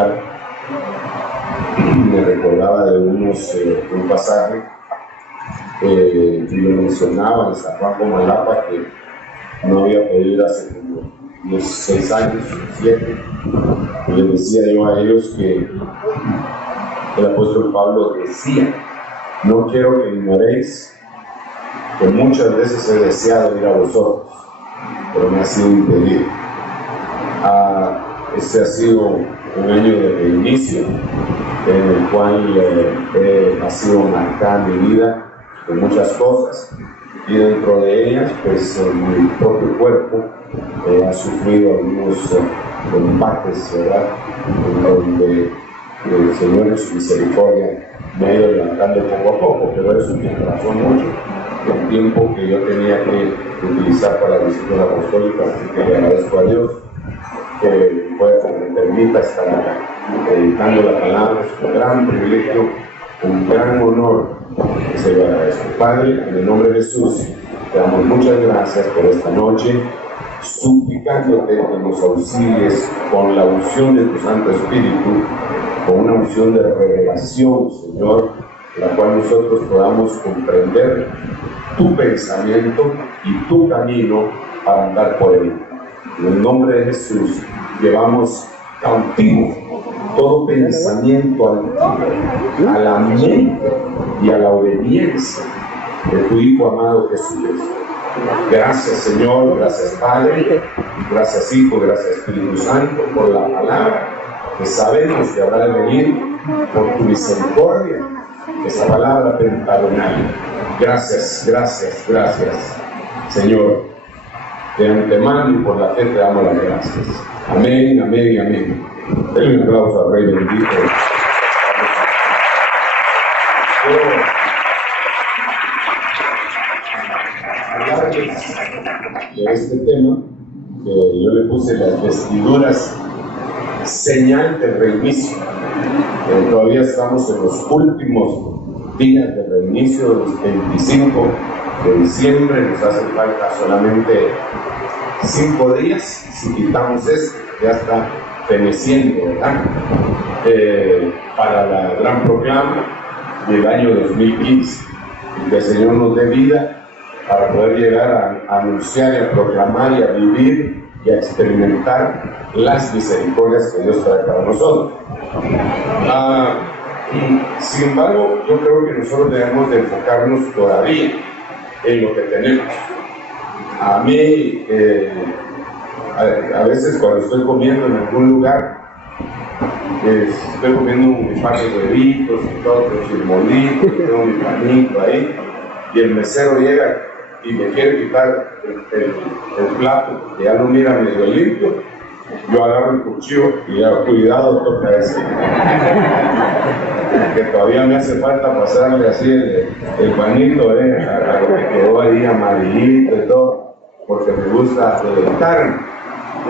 orar, me recordaba de un pasaje y lo mencionaba en San Juan Comalapa, que no había podido ir hace como unos 6 años, 7, y les decía yo a ellos que el apóstol Pablo decía: no quiero que ignoréis que muchas veces he deseado ir a vosotros, pero me ha sido impedido. Este ha sido un año de inicio en el cual ha sido marcada mi vida con muchas cosas, y dentro de ellas pues mi propio cuerpo ha sufrido algunos embates, ¿verdad?, en donde el Señor en su misericordia me ha ido levantando poco a poco, pero eso me atrasó mucho el tiempo que yo tenía que utilizar para la visión apostólica, así que le agradezco a Dios que me permita estar acá editando la palabra. Es un gran privilegio, un gran honor que se lo agradezco. Padre, en el nombre de Jesús, te damos muchas gracias por esta noche, suplicándote que nos auxilies con la unción de tu Santo Espíritu, con una unción de revelación, Señor, la cual nosotros podamos comprender tu pensamiento y tu camino para andar por él. En el nombre de Jesús, llevamos cautivo todo pensamiento antiguo a la mente y a la obediencia de tu Hijo amado Jesucristo. Gracias, Señor, gracias, Padre, gracias, Hijo, gracias, Espíritu Santo, por la palabra que sabemos que habrá de venir por tu misericordia, esa palabra pentagonal. Gracias, gracias, gracias, Señor. De antemano y por la fe te damos las gracias. Amén, amén y amén. Denle un aplauso al Rey bendito. Quiero hablarles de este tema que yo le puse: las vestiduras, señal del reinicio. Todavía estamos en los últimos días del reinicio, los 25 de diciembre. Nos hace falta solamente 5 días, si quitamos esto, ya está feneciendo, ¿verdad? Para la gran proclama del año 2015, y que el Señor nos dé vida para poder llegar a anunciar y a proclamar y a vivir y a experimentar las misericordias que Dios trae para nosotros. Sin embargo, yo creo que nosotros debemos de enfocarnos todavía en lo que tenemos. A mí, a veces cuando estoy comiendo en algún lugar, estoy comiendo un par de huevitos y todo, chirmolitos, tengo mi panito ahí, y el mesero llega y me quiere quitar el plato, que ya lo mira medio limpio. Yo agarro el cuchillo y ya, cuidado, toca ese. Que todavía me hace falta pasarle así el panito, a lo que quedó ahí amarillito y todo, porque me gusta deleitarme.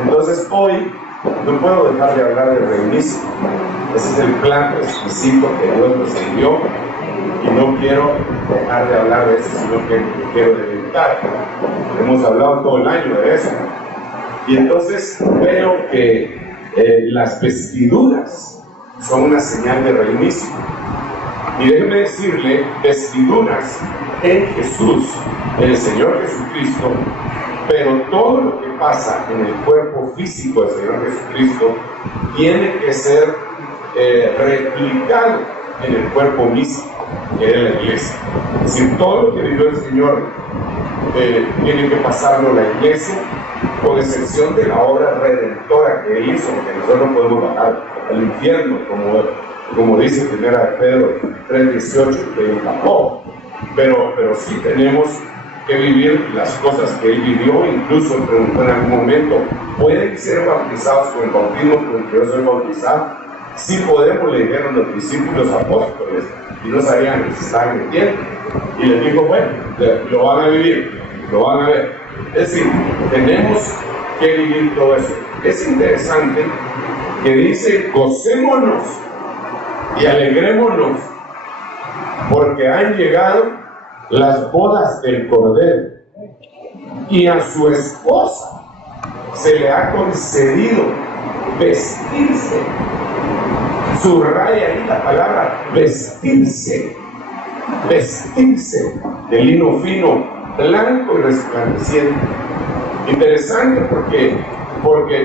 Entonces hoy no puedo dejar de hablar del reinicio. Ese es el plan exquisito que Dios nos envió, y no quiero dejar de hablar de eso, sino que quiero deleitar. Hemos hablado todo el año de eso. Y entonces veo que las vestiduras son una señal de reinicio. Y déjeme decirle, vestiduras en Jesús, en el Señor Jesucristo, pero todo lo que pasa en el cuerpo físico del Señor Jesucristo tiene que ser replicado en el cuerpo místico, que es la iglesia. Es decir, todo lo que vivió el Señor tiene que pasarlo la iglesia, con excepción de la obra redentora que hizo, que nosotros no podemos bajar al infierno, como dice 1 Pedro 3:18, que escapó. Pero sí tenemos que vivir las cosas que él vivió. Incluso preguntó en algún momento: ¿pueden ser bautizados con el bautismo con el que yo soy bautizado? Sí podemos, le dijeron los discípulos apóstoles, y no sabían que se estaban metiendo. Y les dijo: bueno, lo van a vivir, lo van a ver. Es decir, tenemos que vivir todo eso. Es interesante que dice: gocémonos y alegrémonos, porque han llegado las bodas del Cordero, y a su esposa se le ha concedido vestirse Subraya ahí la palabra vestirse. Vestirse de lino fino, blanco y resplandeciente. Interesante porque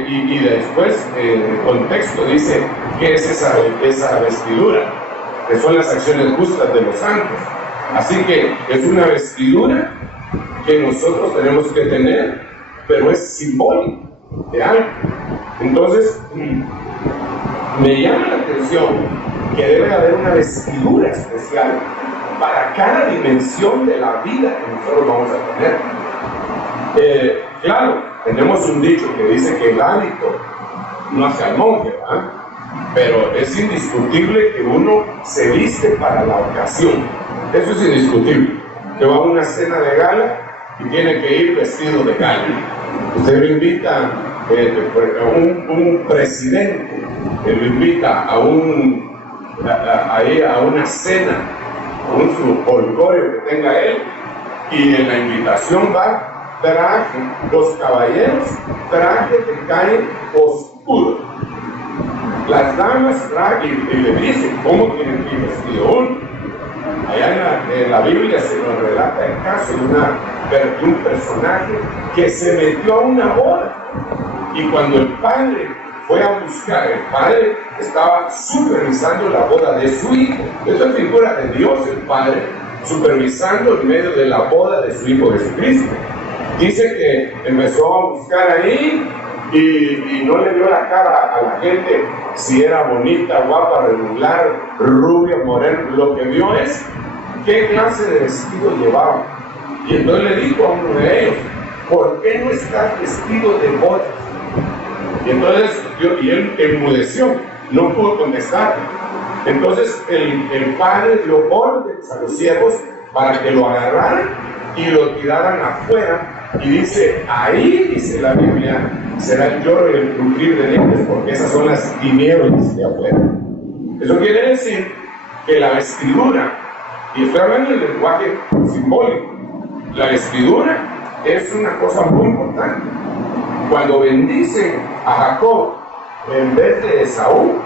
y después el contexto dice que es esa vestidura, que son las acciones justas de los santos. Así que es una vestidura que nosotros tenemos que tener, pero es simbólico de algo. Entonces, me llama la atención que debe haber una vestidura especial para cada dimensión de la vida que nosotros vamos a tener. Claro, tenemos un dicho que dice que el hábito no hace al monje, ¿verdad? Pero es indiscutible que uno se viste para la ocasión. Eso es indiscutible. Que va a una cena de gala y tiene que ir vestido de gala. Usted lo invita a un presidente, lo invita a una cena, a un folclore que tenga él, y en la invitación va traje, los caballeros, traje de calle oscuro. Las damas traje y le dicen cómo tienen que ir vestido uno. Allá en la Biblia se nos relata el caso de un personaje que se metió a una boda, y cuando el padre fue a buscar, el padre estaba supervisando la boda de su hijo. Esa es figura de Dios, el Padre, supervisando en medio de la boda de su hijo Jesucristo. Dice que empezó a buscar ahí y no le dio la cara a la gente si era bonita, guapa, regular, rubia, morena. Lo que vio es qué clase de vestido llevaba. Y entonces le dijo a uno de ellos: ¿por qué no estás vestido de bodas? Y entonces él enmudeció, no pudo contestar. Entonces el padre dio órdenes a los siervos para que lo agarraran y lo tiraran afuera. Y dice, ahí dice la Biblia, será el lloro y el crujir de dientes, porque esas son las tinieblas de afuera. Eso quiere decir que la vestidura, y estoy hablando del lenguaje simbólico, la vestidura es una cosa muy importante. Cuando bendicen a Jacob en vez de Esaú,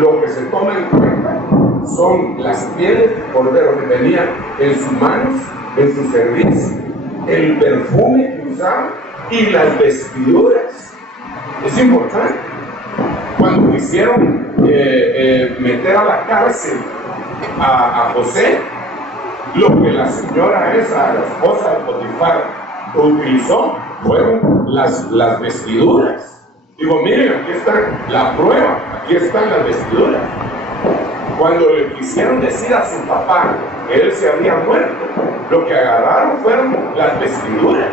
lo que se toma en cuenta son las pieles de cordero que tenía en sus manos, en su servicio, el perfume que usaba y las vestiduras. Es importante. Cuando quisieron meter a la cárcel a José, lo que la señora esa, la esposa de Potifar, utilizó fueron las vestiduras. Digo, miren, aquí está la prueba, aquí están las vestiduras. Cuando le quisieron decir a su papá que él se había muerto, lo que agarraron fueron las vestiduras.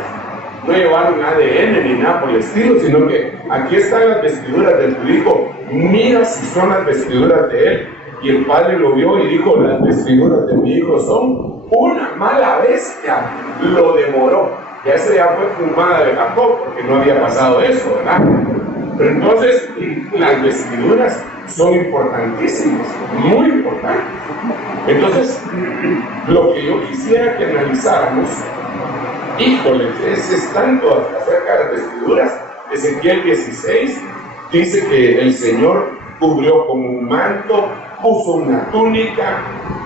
No llevaron ADN ni nada por el estilo, sino que aquí están las vestiduras de tu hijo, mira si son las vestiduras de él. Y el padre lo vio y dijo, las vestiduras de mi hijo son una mala bestia, lo devoró. Y esa ya fue fumada de Jacob, porque no había pasado eso, ¿verdad? Pero entonces, las vestiduras son importantísimas, muy importantes. Entonces, lo que yo quisiera que analizáramos, híjole, es tanto acerca de las vestiduras. Ezequiel 16 dice que el Señor cubrió con un manto, puso una túnica,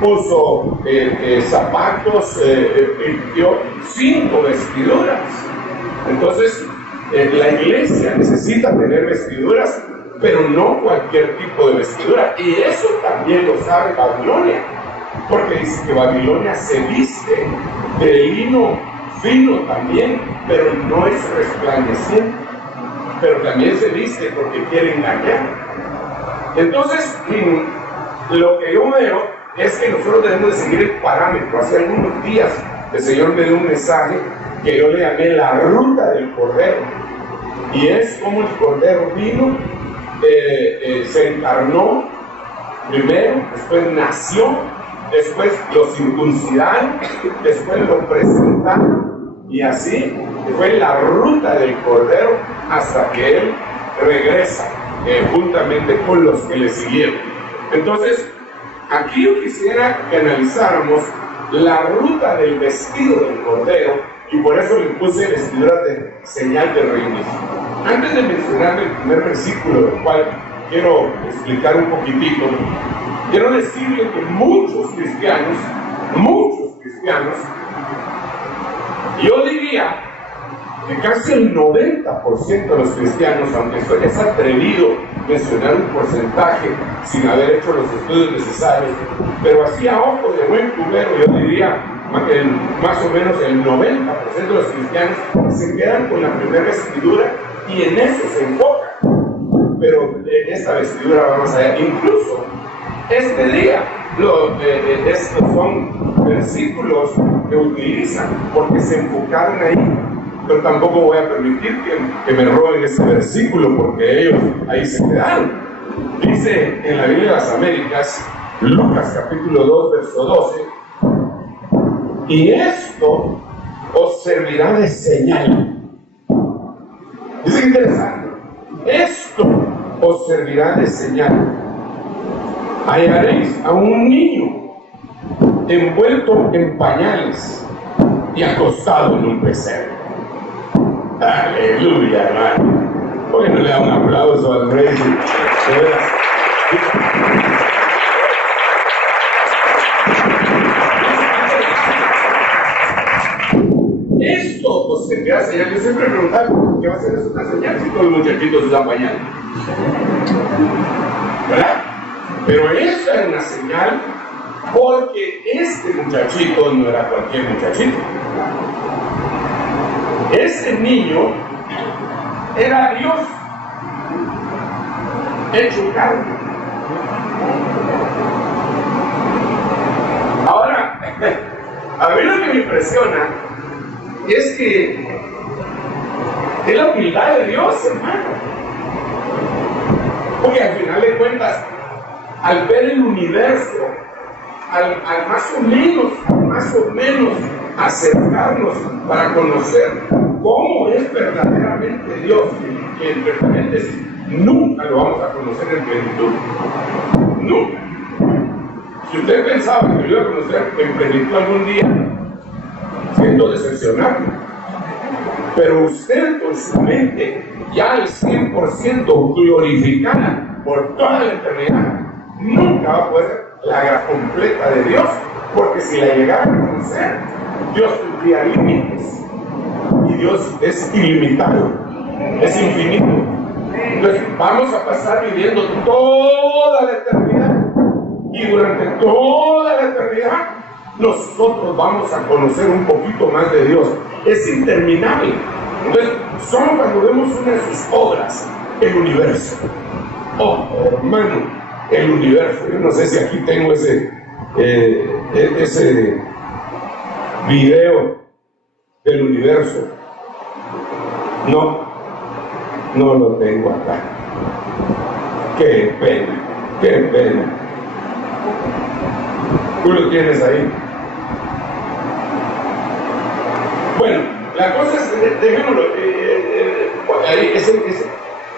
puso zapatos, dio 5 vestiduras. Entonces, la iglesia necesita tener vestiduras, pero no cualquier tipo de vestidura. Y eso también lo sabe Babilonia, porque dice que Babilonia se viste de lino fino también, pero no es resplandeciente. Pero también se viste porque quiere engañar. Entonces, lo que yo veo es que nosotros debemos de seguir el parámetro. Hace algunos días el Señor me dio un mensaje que yo le llamé la ruta del Cordero. Y es como el Cordero vino, se encarnó primero, después nació, después lo circuncidaron, después lo presentaron, y así fue la ruta del Cordero hasta que Él regresa juntamente con los que le siguieron. Entonces, aquí yo quisiera que analizáramos la ruta del vestido del Cordero, y por eso le puse vestiduras de señal de reinicio. Antes de mencionar el primer versículo del cual quiero explicar un poquitito. Quiero decirle que muchos cristianos, yo diría que casi el 90% de los cristianos, aunque es atrevido mencionar un porcentaje sin haber hecho los estudios necesarios, pero así a ojo de buen cubero, yo diría más o menos el 90% de los cristianos se quedan con la primera vestidura y en eso se enfocan. Pero en esta vestidura vamos a ver, incluso este día, estos son versículos que utilizan porque se enfocaron ahí. Pero tampoco voy a permitir que me roben ese versículo porque ellos ahí se quedaron. Dice en la Biblia de las Américas, Lucas capítulo 2, verso 12, y esto os servirá de señal. Dice que interesante, esto os servirá de señal. Hallaréis a un niño envuelto en pañales y acostado en un pesebre. Aleluya, hermano. ¿Por qué no le da un aplauso al rey? De veras. Esto pues tendría señal. Yo siempre preguntaba, ¿qué va a ser eso una señal si todos los muchachitos usan pañales? ¿Verdad? Pero esta era una señal porque este muchachito no era cualquier muchachito. Ese niño era Dios hecho carne. Ahora, a mí lo que me impresiona es que es la humildad de Dios, hermano. Porque al final de cuentas, al ver el universo, al más o menos acercarnos para conocer cómo es verdaderamente Dios, que entre paréntesis nunca lo vamos a conocer en plenitud. Nunca. Si usted pensaba que lo iba a conocer en plenitud algún día, siento decepcionarlo. Pero usted con su mente ya al 100% glorificada por toda la eternidad, nunca va a poder ver la gracia completa de Dios, porque si la llegara a conocer, Dios tendría límites y Dios es ilimitado, es infinito. Entonces vamos a pasar viviendo toda la eternidad y durante toda la eternidad nosotros vamos a conocer un poquito más de Dios. Es interminable. Entonces solo cuando vemos una de sus obras, el universo. Oh, hermano, el universo. Yo no sé si aquí tengo ese video del universo. No lo tengo acá. Qué pena, qué pena. Tú lo tienes ahí. Bueno, la cosa es, dejémoslo, ahí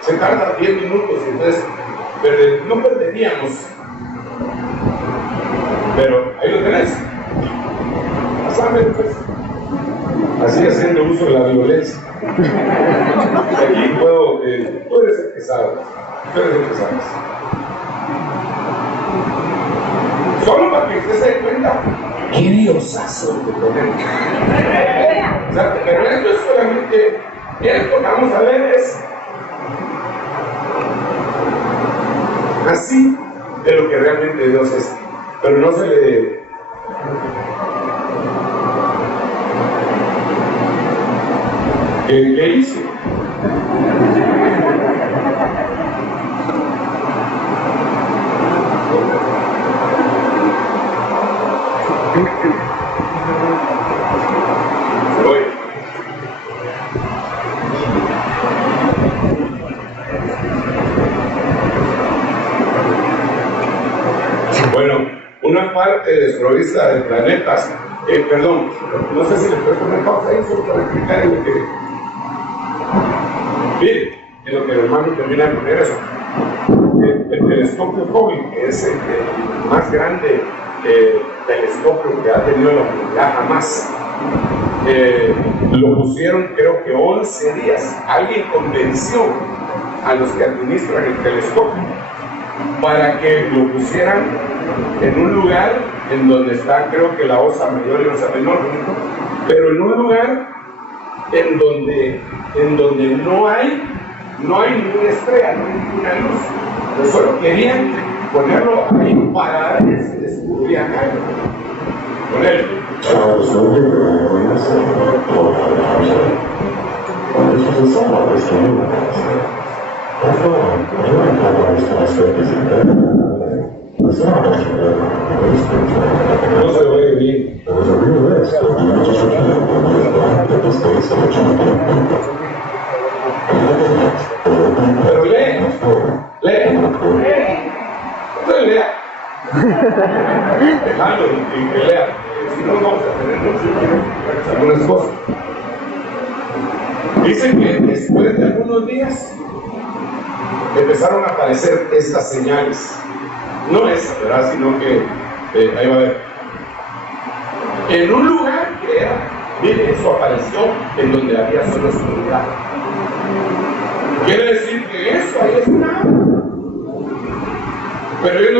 se tarda 10 minutos, entonces no perderíamos. Pero ahí lo tenés. Pásame, pues. Así haciendo uso de la violencia. Aquí puedo, tú eres el que sabes. Solo para que usted se dé cuenta, qué diosazo que tenemos. O sea, pero esto es solamente, esto que vamos a ver es así de lo que realmente Dios es. Pero no se le... ¿Qué hice? Bueno, una parte desprovista de planetas, perdón, no sé si le puedo poner pausa ahí solo para explicar en lo que... Miren, en lo que el hermano termina de poner eso. El telescopio Hubble, que es el más grande telescopio que ha tenido la humanidad jamás, lo pusieron creo que 11 días. Alguien convenció a los que administran el telescopio para que lo pusieran en un lugar en donde está, creo que la Osa Mayor y Osa Menor, pero en un lugar en donde no hay ninguna estrella, no hay ninguna luz. Entonces solo querían ponerlo ahí para dar que se descubría algo con él. No se oye bien. Pero lee. Entonces lea. Dejando y que lea. Si no, vamos a tener algunas cosas. Dicen que después de algunos días empezaron a aparecer estas señales. No esa, ¿verdad? Sino que ahí va a ver. En un lugar que era, mire, eso apareció en donde había solo oscuridad. Quiere decir que eso ahí es nada. Pero ellos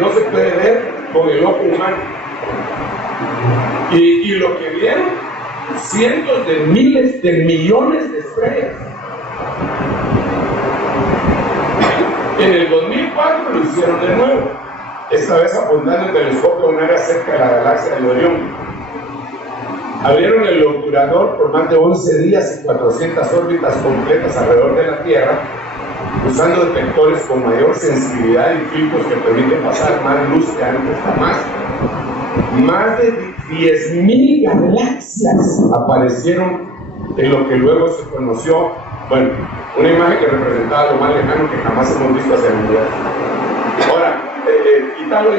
no se puede ver con el ojo humano. Y lo que vieron, cientos de miles de millones de estrellas. En el 2004 lo hicieron de nuevo, esta vez apuntando el telescopio a un área cerca de la galaxia de Orión. Abrieron el obturador por más de 11 días y 400 órbitas completas alrededor de la Tierra, usando detectores con mayor sensibilidad y filtros que permiten pasar más luz que antes jamás. Más de 10.000 galaxias aparecieron en lo que luego se conoció, bueno, una imagen que representaba lo más lejano que jamás hemos visto hacia el universo. Ahora, quítalo.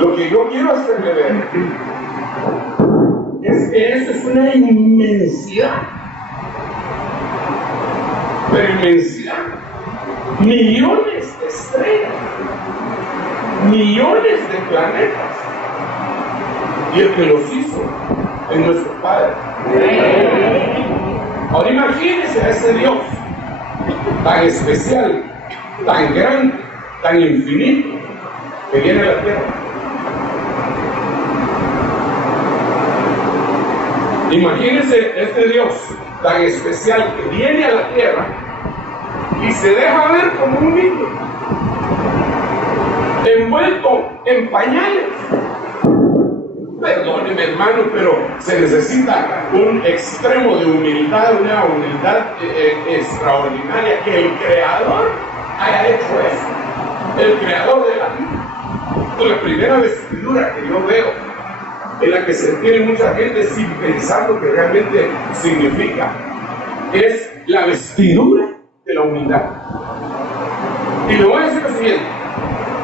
Lo que yo quiero hacerle ver es que eso es una inmensidad. Pero inmensidad. Millones de estrellas. Millones de planetas. Y el que los hizo es nuestro Padre. Ahora imagínense a ese Dios tan especial, tan grande, tan infinito, que viene a la tierra. Imagínense este Dios tan especial que viene a la tierra y se deja ver como un niño, envuelto en pañales. Perdóneme, hermano, pero se necesita un extremo de humildad, una humildad extraordinaria, que el Creador haya hecho eso. El Creador de la vida. La primera vestidura que yo veo, en la que se tiene mucha gente sin pensar lo que realmente significa, es la vestidura de la humildad. Y le voy a decir lo siguiente,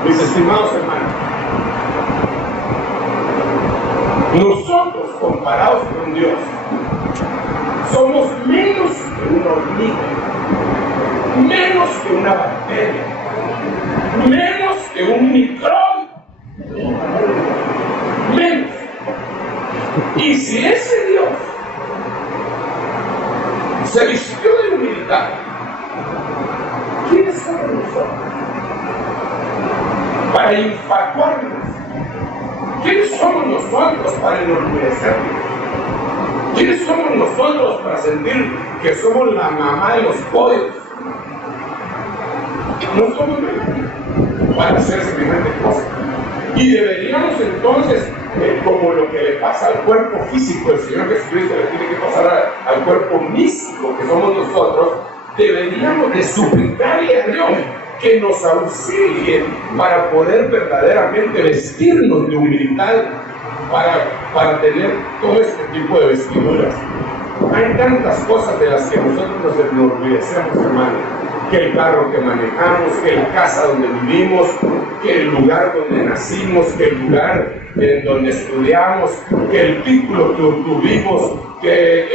mis estimados hermanos. Nosotros, comparados con Dios, somos menos que una hormiga, menos que una bacteria, menos que un microbio, menos. Y si ese Dios se vistió de humildad, ¿quiénes somos nosotros para infatuarnos? ¿Quiénes somos nosotros para enorgullecernos? ¿Quiénes somos nosotros para sentir que somos la mamá de los pollos? No somos nadie para hacer semejante cosa. Y deberíamos entonces, como lo que le pasa al cuerpo físico, el Señor Jesucristo le tiene que pasar al cuerpo místico que somos nosotros, deberíamos de suplicarle a Dios que nos auxilie para poder verdaderamente vestirnos de humildad, para tener todo este tipo de vestiduras. Hay tantas cosas de las que nosotros nos enorgullecemos, hermano, que el carro que manejamos, que la casa donde vivimos, que el lugar donde nacimos, que el lugar en donde estudiamos, que el título que obtuvimos, que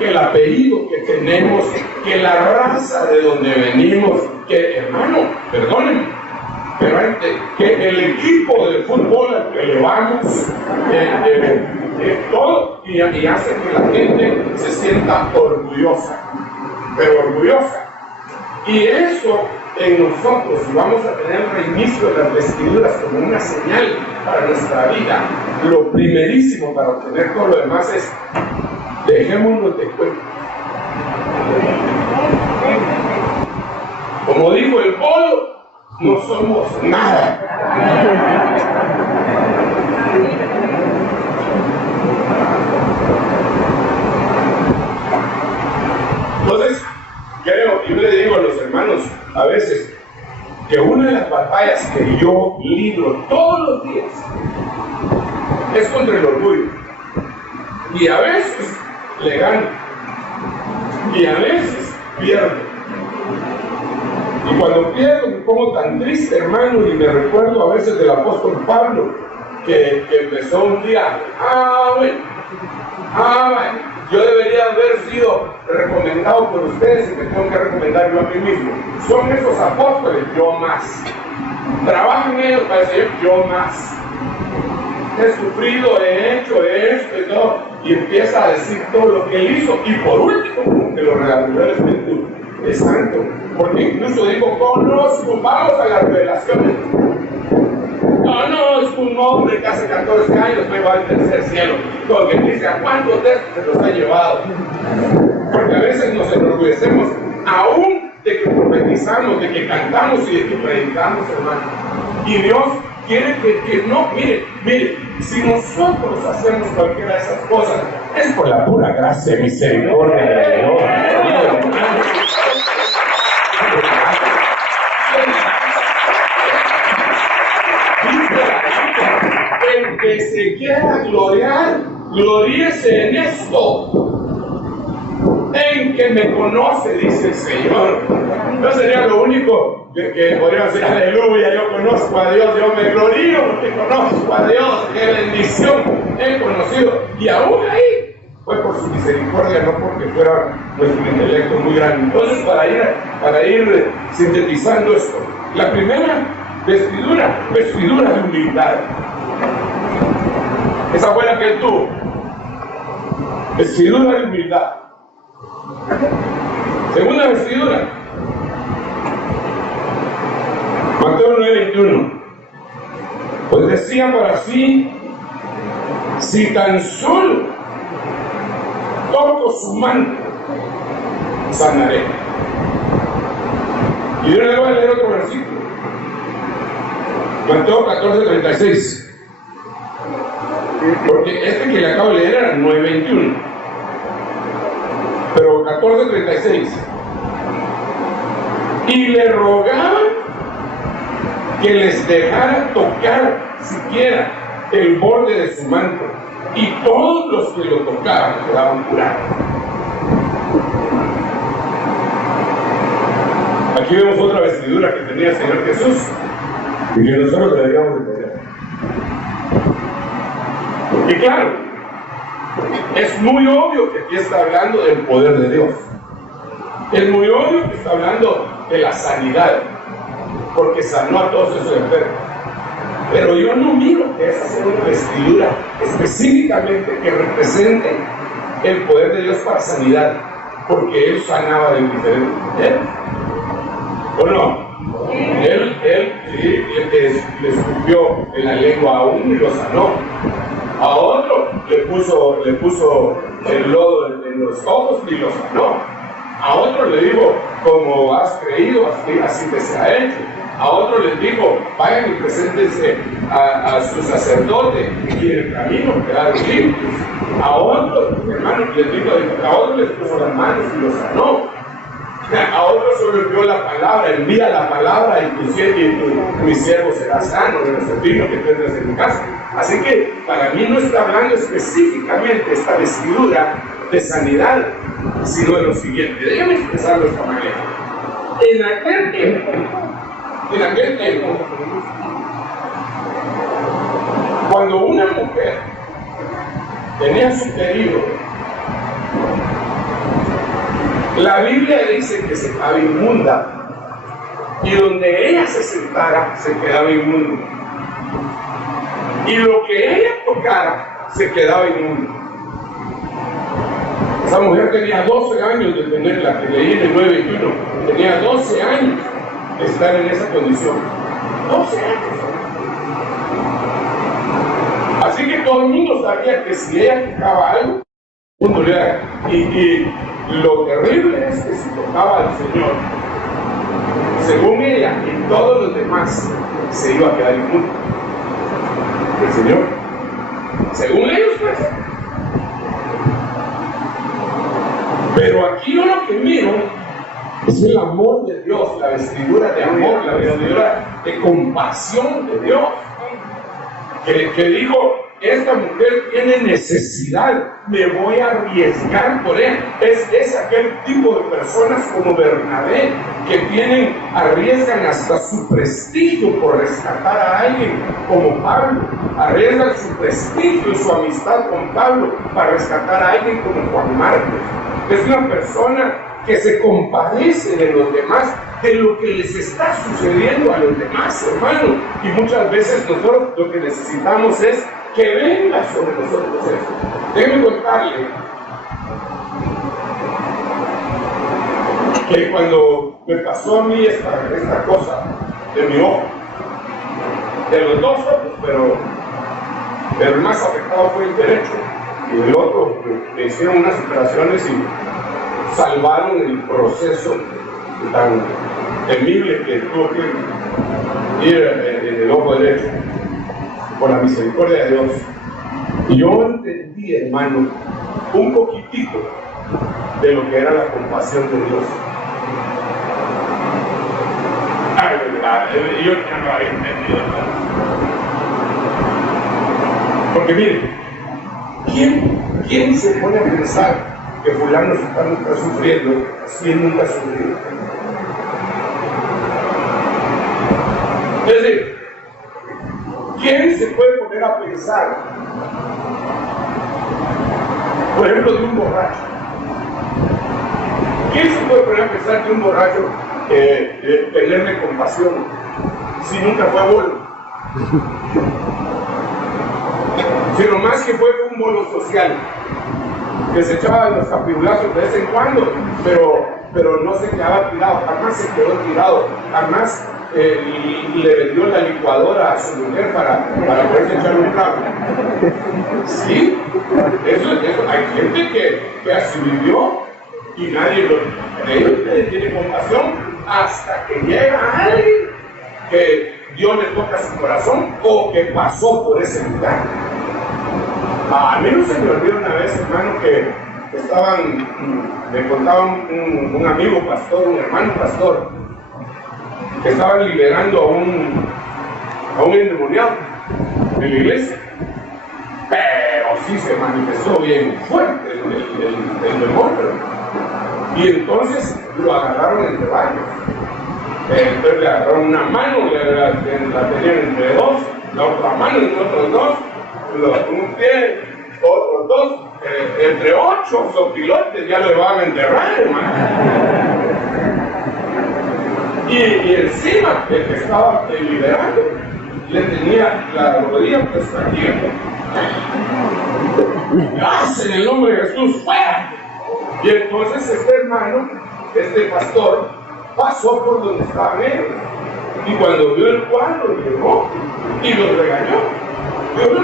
el apellido que tenemos, que la raza de donde venimos, que, hermano, perdónenme, pero que el equipo de fútbol al que le vamos, todo, y hace que la gente se sienta orgullosa, pero orgullosa. Y eso en nosotros y vamos a tener el reinicio de las vestiduras como una señal para nuestra vida, lo primerísimo para obtener todo lo demás es dejémonos de cuenta. Como dijo el Polo, no somos nada. Entonces, creo, yo le digo a los hermanos a veces que una de las batallas que yo libro todos los días es contra el orgullo. Y a veces le gano. Y a veces pierdo. Y cuando pierdo me pongo tan triste, hermano, y me recuerdo a veces del apóstol Pablo, que empezó un día, yo debería haber sido recomendado por ustedes y me tengo que recomendar yo a mí mismo. Son esos apóstoles, yo más. Trabajan ellos para decir, yo más. He sufrido, he hecho esto y todo. Y empieza a decir todo lo que él hizo. Y por último, como que lo regaló el Espíritu Santo. Porque incluso dijo, conozco, vamos a las revelaciones. No, es un hombre que hace 14 años me va al tercer cielo. Porque dice, ¿a cuántos de estos se los ha llevado? Porque a veces nos enorgullecemos aún de que profetizamos, de que cantamos y de que predicamos, hermano. Y Dios quiere que no, mire, si nosotros hacemos cualquiera de esas cosas, es por la pura gracia y misericordia de Dios. El que se quiera gloriar, gloríese en esto, en que me conoce, dice el Señor. No sería lo único que podríamos decir, aleluya, yo conozco a Dios, yo me glorío porque conozco a Dios, qué bendición he conocido. Y aún ahí fue por su misericordia, no porque fuera nuestro intelecto muy grande. Entonces, para ir sintetizando esto, la primera vestidura de humildad. Esa fue la que él tuvo. Vestidura de humildad. Segunda vestidura. Mateo 9:21. Pues decía para sí, si tan solo toco su manto, sanaré. Y yo le voy a leer otro versículo. Mateo 14:36. Porque este que le acabo de leer era 9:21. Pero 14:36. Y le rogaban que les dejara tocar siquiera el borde de su manto. Y todos los que lo tocaban quedaban curados. Aquí vemos otra vestidura que tenía el Señor Jesús y que nosotros deberíamos de tener. Y claro, es muy obvio que aquí está hablando del poder de Dios. Es muy obvio que está hablando de la sanidad, porque sanó a todos esos enfermos. Pero yo no miro que esa sea una vestidura específicamente que represente el poder de Dios para sanidad, porque Él sanaba de diferentes maneras. ¿O no? Él le escupió en la lengua a uno y lo sanó. A otro le puso el lodo en los ojos y lo sanó. A otro le dijo, como has creído, así te se ha hecho. A otro les dijo, vayan y preséntense a su sacerdote y en el camino quedaron limpios. A otro, hermanos, les dijo, a otro les puso las manos y lo sanó. A otro solo envió la palabra, envía la palabra y mi siervo será sano de los enfermos que tendrás en mi casa. Así que para mí no está hablando específicamente esta vestidura de sanidad, sino de lo siguiente. Déjame expresarlo de esta manera. En aquel tiempo, cuando una mujer tenía su periodo, la Biblia dice que se quedaba inmunda y donde ella se sentara se quedaba inmundo y lo que ella tocara se quedaba inmundo. Esa mujer tenía 12 años de tenerla, que leí en el 9:21, tenía 12 años estar en esa condición? 12 años. Así que todo el mundo sabía que si ella tocaba algo, y lo terrible es que si tocaba al Señor, según ella y todos los demás, se iba a quedar inmune. El Señor, según ellos, pues. Pero aquí yo lo que miro es el amor de Dios, la vestidura de amor, la vestidura de compasión de Dios. Que dijo, esta mujer tiene necesidad, me voy a arriesgar por él. Es aquel tipo de personas como Bernabé, que arriesgan hasta su prestigio por rescatar a alguien como Pablo, arriesgan su prestigio y su amistad con Pablo para rescatar a alguien como Juan Marcos. Es una persona que se compadece de los demás, de lo que les está sucediendo a los demás, hermano. Y muchas veces nosotros lo que necesitamos es que venga sobre nosotros eso. Déjenme contarle que cuando me pasó a mí esta cosa de mi ojo, de los dos ojos, pero el más afectado fue el derecho, y el otro me hicieron unas operaciones y salvaron el proceso tan temible que tuvo que ir en el ojo derecho por la misericordia de Dios. Y yo entendí, hermano, un poquitito de lo que era la compasión de Dios. Yo ya no había entendido, hermano. Porque miren, ¿quién se pone a pensar que fulano está sufriendo si él nunca ha sufrido? Es decir, ¿quién se puede poner a pensar, por ejemplo, de un borracho? ¿Quién se puede poner a pensar que un borracho tenerle compasión si nunca fue bolo? Sino más que fue un bolo social, que se echaba los capirulazos de vez en cuando, pero no se quedaba tirado, jamás se quedó tirado, jamás le vendió la licuadora a su mujer para poderse echar un trago. Sí, eso, hay gente que así vivió y nadie tiene compasión hasta que llega alguien que Dios le toca su corazón o que pasó por ese lugar. A mí no se me olvidó una vez, hermano, que me contaba un amigo pastor, un hermano pastor, que estaban liberando a un endemoniado en la iglesia, pero sí se manifestó bien fuerte el demonio, y entonces lo agarraron entre varios. Entonces le agarraron una mano, la tenían entre dos, la otra mano entre otros dos, un pie, otros dos, entre 8 sopilotes ya lo llevaban a enterrar, hermano. Y encima el que estaba liberando le tenía la rodilla puesta aquí. En el nombre de Jesús, fuera. Y entonces este hermano, este pastor, pasó por donde estaban ellos. Y cuando vio el cuadro, llegó y los regañó. Dijo, no,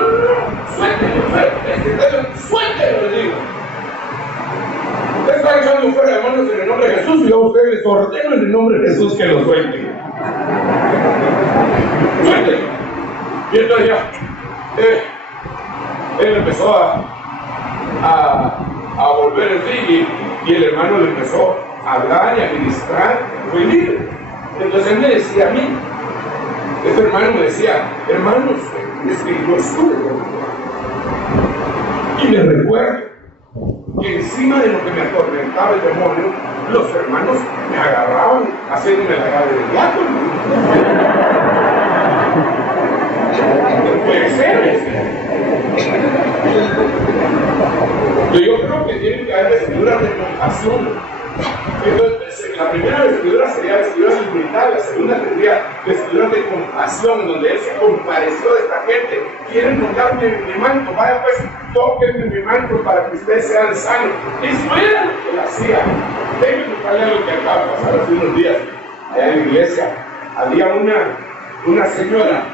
suéltelo, le digo. Ustedes están echando fuera demonios en el nombre de Jesús y yo a ustedes les ordeno en el nombre de Jesús que los suelten. Suéltenlo. Y entonces ya, él empezó a volver en sí y el hermano le empezó a hablar y a ministrar, fue libre. Entonces él me decía a mí, este hermano me decía, hermanos, es que yo estuve y me recuerdo que encima de lo que me atormentaba el demonio, los hermanos me agarraban haciéndome la llave del diácono. Puede ser. Yo creo que tiene que haber vestiduras de compasión. Entonces, la primera vestidura sería vestidura de humildad, la segunda tendría vestidura de compasión, donde él se compadeció de esta gente. Quieren tocarme mi manto, vaya pues, tóquenme mi manto para que ustedes sean sanos. Eso era lo que él hacía. Déjenme contarle algo que acaba de pasar hace unos días allá en la iglesia. había una señora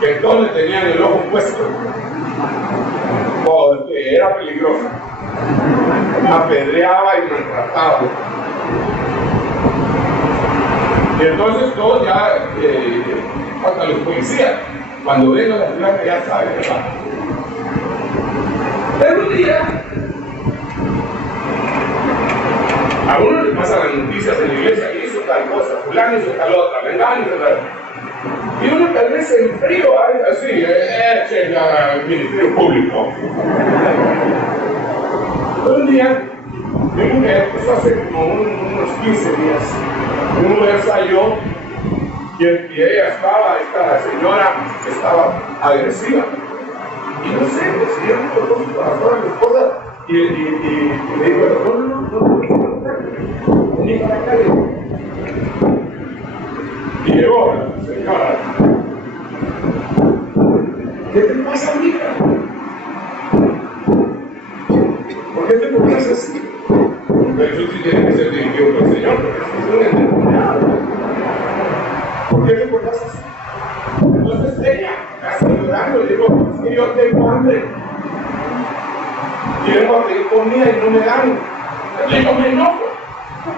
que todos le tenían el ojo puesto porque era peligrosa, apedreaba y maltrataba. Y entonces todos ya, hasta los policías, cuando ven a la ciudad ya saben, ¿verdad? Pero un día, a uno le pasan las noticias en la iglesia que hizo tal cosa, fulano hizo tal otra, vengano hizo tal. Y uno tal vez en frío, así, el ministerio público. Un día, mi mujer, eso hace como unos 15 días, mi mujer salió y ella esta señora estaba agresiva. Y no sé, decidieron por su corazón a mi esposa y le digo, no, vení para acá. Y llegó la señora. ¿Qué te pasa, amiga? ¿Por qué te portas así? Pero eso sí tiene que ser dirigido por el Señor, porque es un endemoniado. ¿Por qué te portas así? Entonces ella, casi llorando, le digo, es que yo tengo hambre. Y vengo a pedir comida y no me dan. Le digo, me enojo.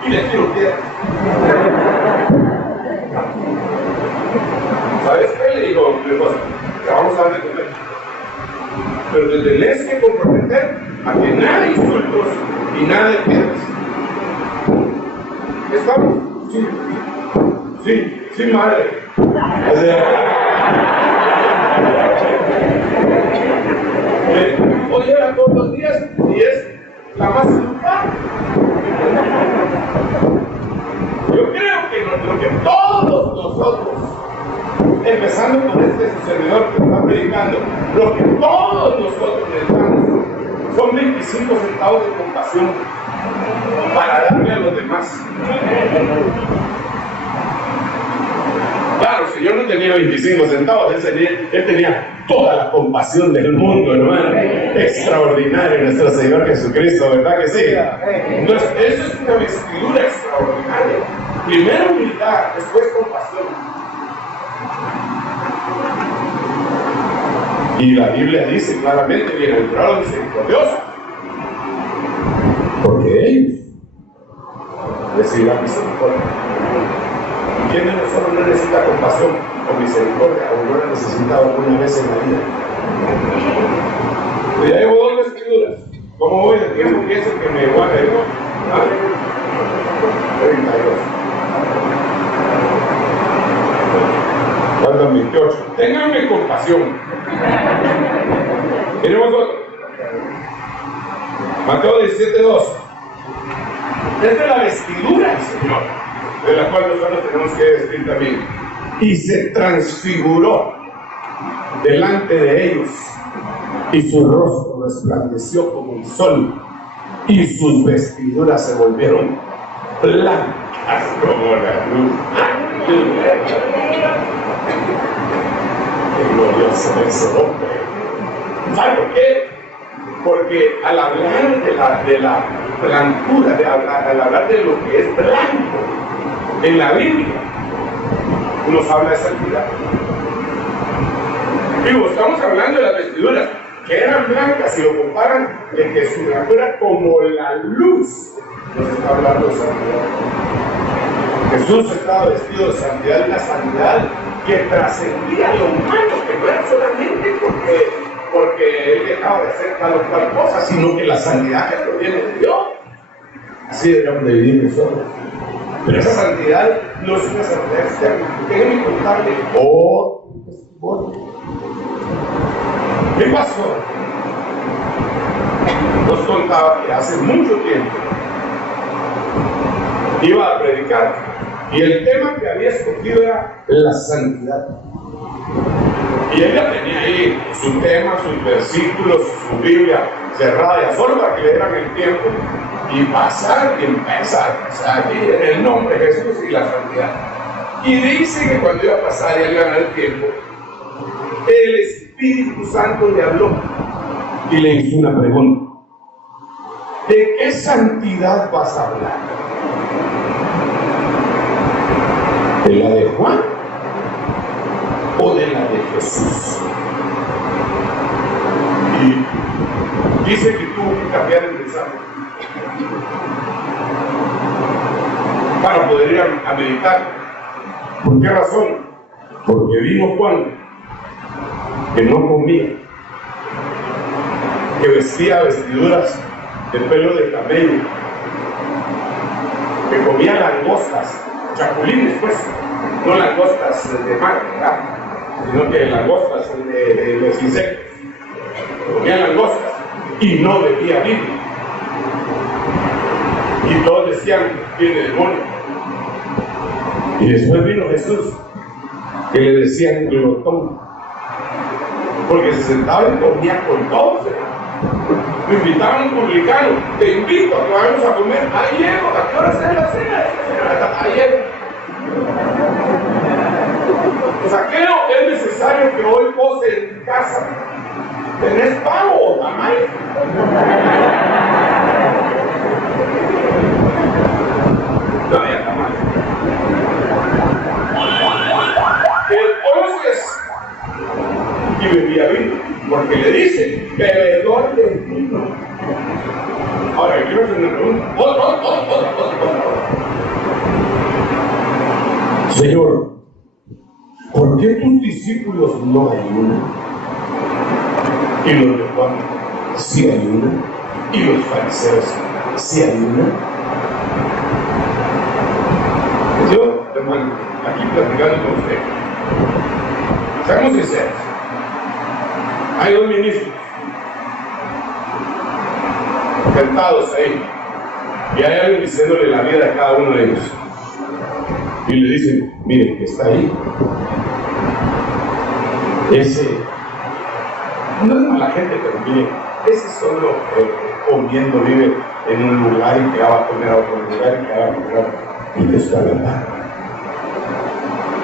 Y le tiro piedra. ¿Sabes qué? Le digo, te vamos a dar de comer. Pero te tenés que comprometer a que nada de insultos y nada de piedras. ¿Estamos? Sí, madre. Oye, a todos los días y es la más educada. Yo creo que lo que todos nosotros, empezando por este servidor que está predicando, lo que todos nosotros necesitamos son 25 centavos de compasión para darle a los demás. Claro, el Señor no tenía 25 centavos, él tenía toda la compasión del mundo, hermano. Extraordinario nuestro Señor Jesucristo, ¿verdad que sí? Entonces, eso es una vestidura extraordinaria. Primero humildad, después compasión. Y la Biblia dice claramente, bienaventurados misericordiosos, porque ellos recibirán misericordia. ¿Quién de nosotros no necesita compasión o misericordia o no la ha necesitado alguna vez en la vida? Pues ya llevo 2 vestiduras. ¿Cómo voy de tiempo? Pienso que me voy a ver, ¿no? 32. Faltan 28. Ténganme compasión. Tenemos otro. Mateo 17:2. Esta es la vestidura del Señor, de la cual nosotros tenemos que vestir también. Y se transfiguró delante de ellos, y su rostro resplandeció como el sol, y sus vestiduras se volvieron blancas como la luz. ¡Qué glorioso es ese hombre! ¿Sabe por qué? Porque al hablar de la blancura, al hablar de lo que es blanco en la Biblia, nos habla de santidad. Digo, estamos hablando de las vestiduras que eran blancas, si lo comparan, de que su blancura como la luz, nos está hablando de santidad. Jesús estaba vestido de santidad, una santidad que trascendía lo humano, que no era solamente porque él dejaba de hacer tal o cual cosa, sino que la santidad que proviene de Dios. Así deberíamos de vivir nosotros. Pero esa santidad no es una santidad externa. Déjenme contarle otro testimonio. ¿Qué pasó? Nos contaba que hace mucho tiempo iba a predicar y el tema que había escogido era la santidad. Y ella tenía ahí su tema, sus versículos, su Biblia cerrada y a solo para que le dieran el tiempo y pasar y empezar. O sea, aquí en el nombre de Jesús y la santidad. Y dice que cuando iba a pasar y le iban el tiempo, el Espíritu Santo le habló y le hizo una pregunta. ¿De qué santidad vas a hablar? ¿De la de Juan o de la de Jesús? Y dice que tuvo que cambiar el mensaje para poder ir a meditar. ¿Por qué razón? Porque vino Juan, que no comía, que vestía vestiduras de pelo de camello, que comía langostas, chapulines, pues, no langostas de mar, ¿verdad? Sino que langostas de los insectos. Comía langostas y no bebía vino. Y todos decían, tiene demonio. Y después vino Jesús, que le decían glotón, porque se sentaba y comía con todos. Me invitaron a un publicano, te invito a que vayamos a comer. Ahí llego, ¿a qué hora es la cena? Ahí llego. Saqueo, es necesario que hoy pose en casa. ¿Tenés pavo o tamal? No había tamal. Entonces, y bebía vino, porque le dice, bebedor de vino. Ahora, yo quiero hacer una pregunta. Otra. Señor, ¿por qué tus discípulos no ayunan? Y los de Juan sí ayunan, y los fariseos sí ayunan. Yo, hermano, aquí platicando con usted, seamos sinceros. Hay dos ministros sentados ahí, y hay alguien diciéndole la vida a cada uno de ellos. Y le dicen, mire, que está ahí. Ese no es mala gente, pero mire, ese solo comiendo vive en un lugar y que va a comer a otro lugar y que va a comer a otro. Y que es la verdad.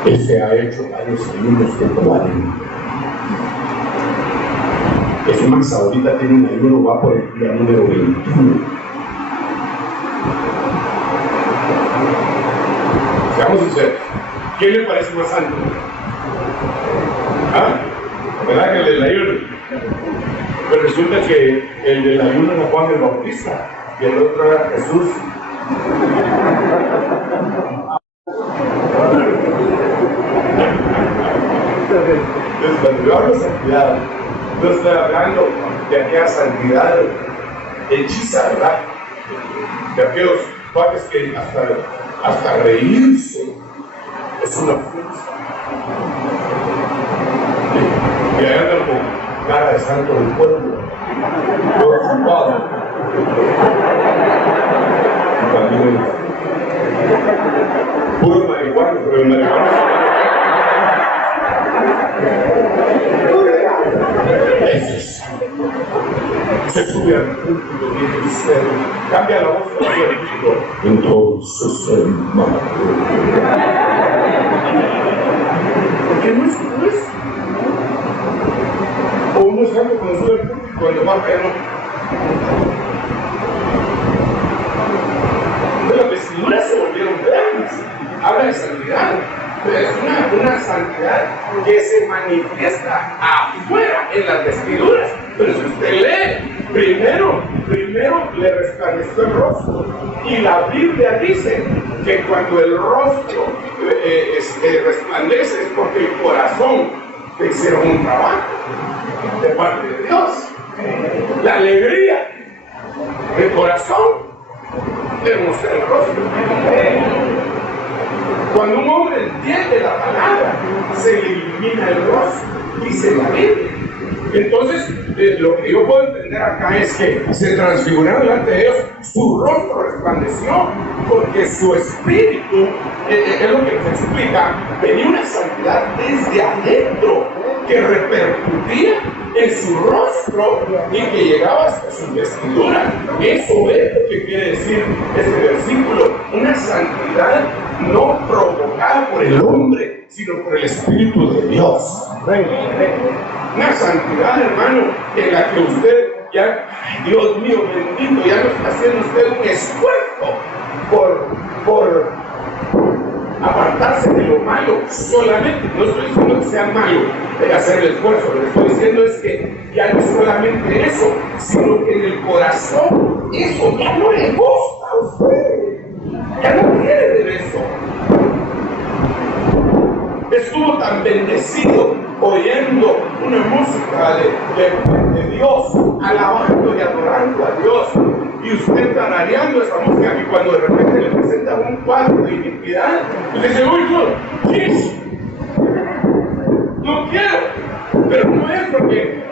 Ese ha hecho varios ayunos que no valen. Es más, ahorita tiene un ayuno, va por el día número 21. Seamos sinceros, ¿quién le parece más santo? ¿Ah? ¿Verdad que el del ayuno? Pero resulta que el del ayuno era Juan el Bautista y el otro era Jesús. Entonces, cuando yo hablo de santidad, no estoy hablando de aquella santidad hechiza, ¿verdad? De aquellos cuates que hasta reírse es una ofensa. Y ahí andan con cara de santo del pueblo, todo ocupado. También puro marihuana, pero el marihuana se sube al púlpito y dice, cambia la voz del púlpito. Entonces, hermano, porque no es o uno es algo cuando sube al púlpito, cuando va a caer, no. Las vestiduras se volvieron blancas. Habla de santidad. Es una santidad que se manifiesta afuera en las vestiduras. Pero si usted lee, primero le resplandeció el rostro. Y la Biblia dice que cuando el rostro resplandece es porque el corazón te hicieron un trabajo de parte de Dios. La alegría del corazón debe mostrar el rostro. Cuando un hombre entiende la palabra, se le ilumina el rostro, dice la Biblia. Entonces, lo que yo puedo entender acá es que se transfiguraron delante de Dios, su rostro resplandeció, porque su espíritu, es lo que se explica, tenía una santidad desde adentro, que repercutía en su rostro y que llegaba hasta su vestidura. Eso es lo que quiere decir este versículo, una santidad no provocada por el hombre, sino por el Espíritu de Dios. Una santidad, hermano, en la que usted ya, ay, Dios mío bendito, ya no está haciendo usted un esfuerzo por apartar apartarse de lo malo solamente. No estoy diciendo que sea malo hacer el esfuerzo, lo que estoy diciendo es que ya no solamente eso, sino que en el corazón eso ya no le gusta a usted, ya no quiere ver eso. Estuvo tan bendecido oyendo una música de Dios, alabando y adorando a Dios, y usted tarareando esa música, y cuando de repente le presentan un cuadro de iniquidad, usted dice, uy, no quiero, pero no es porque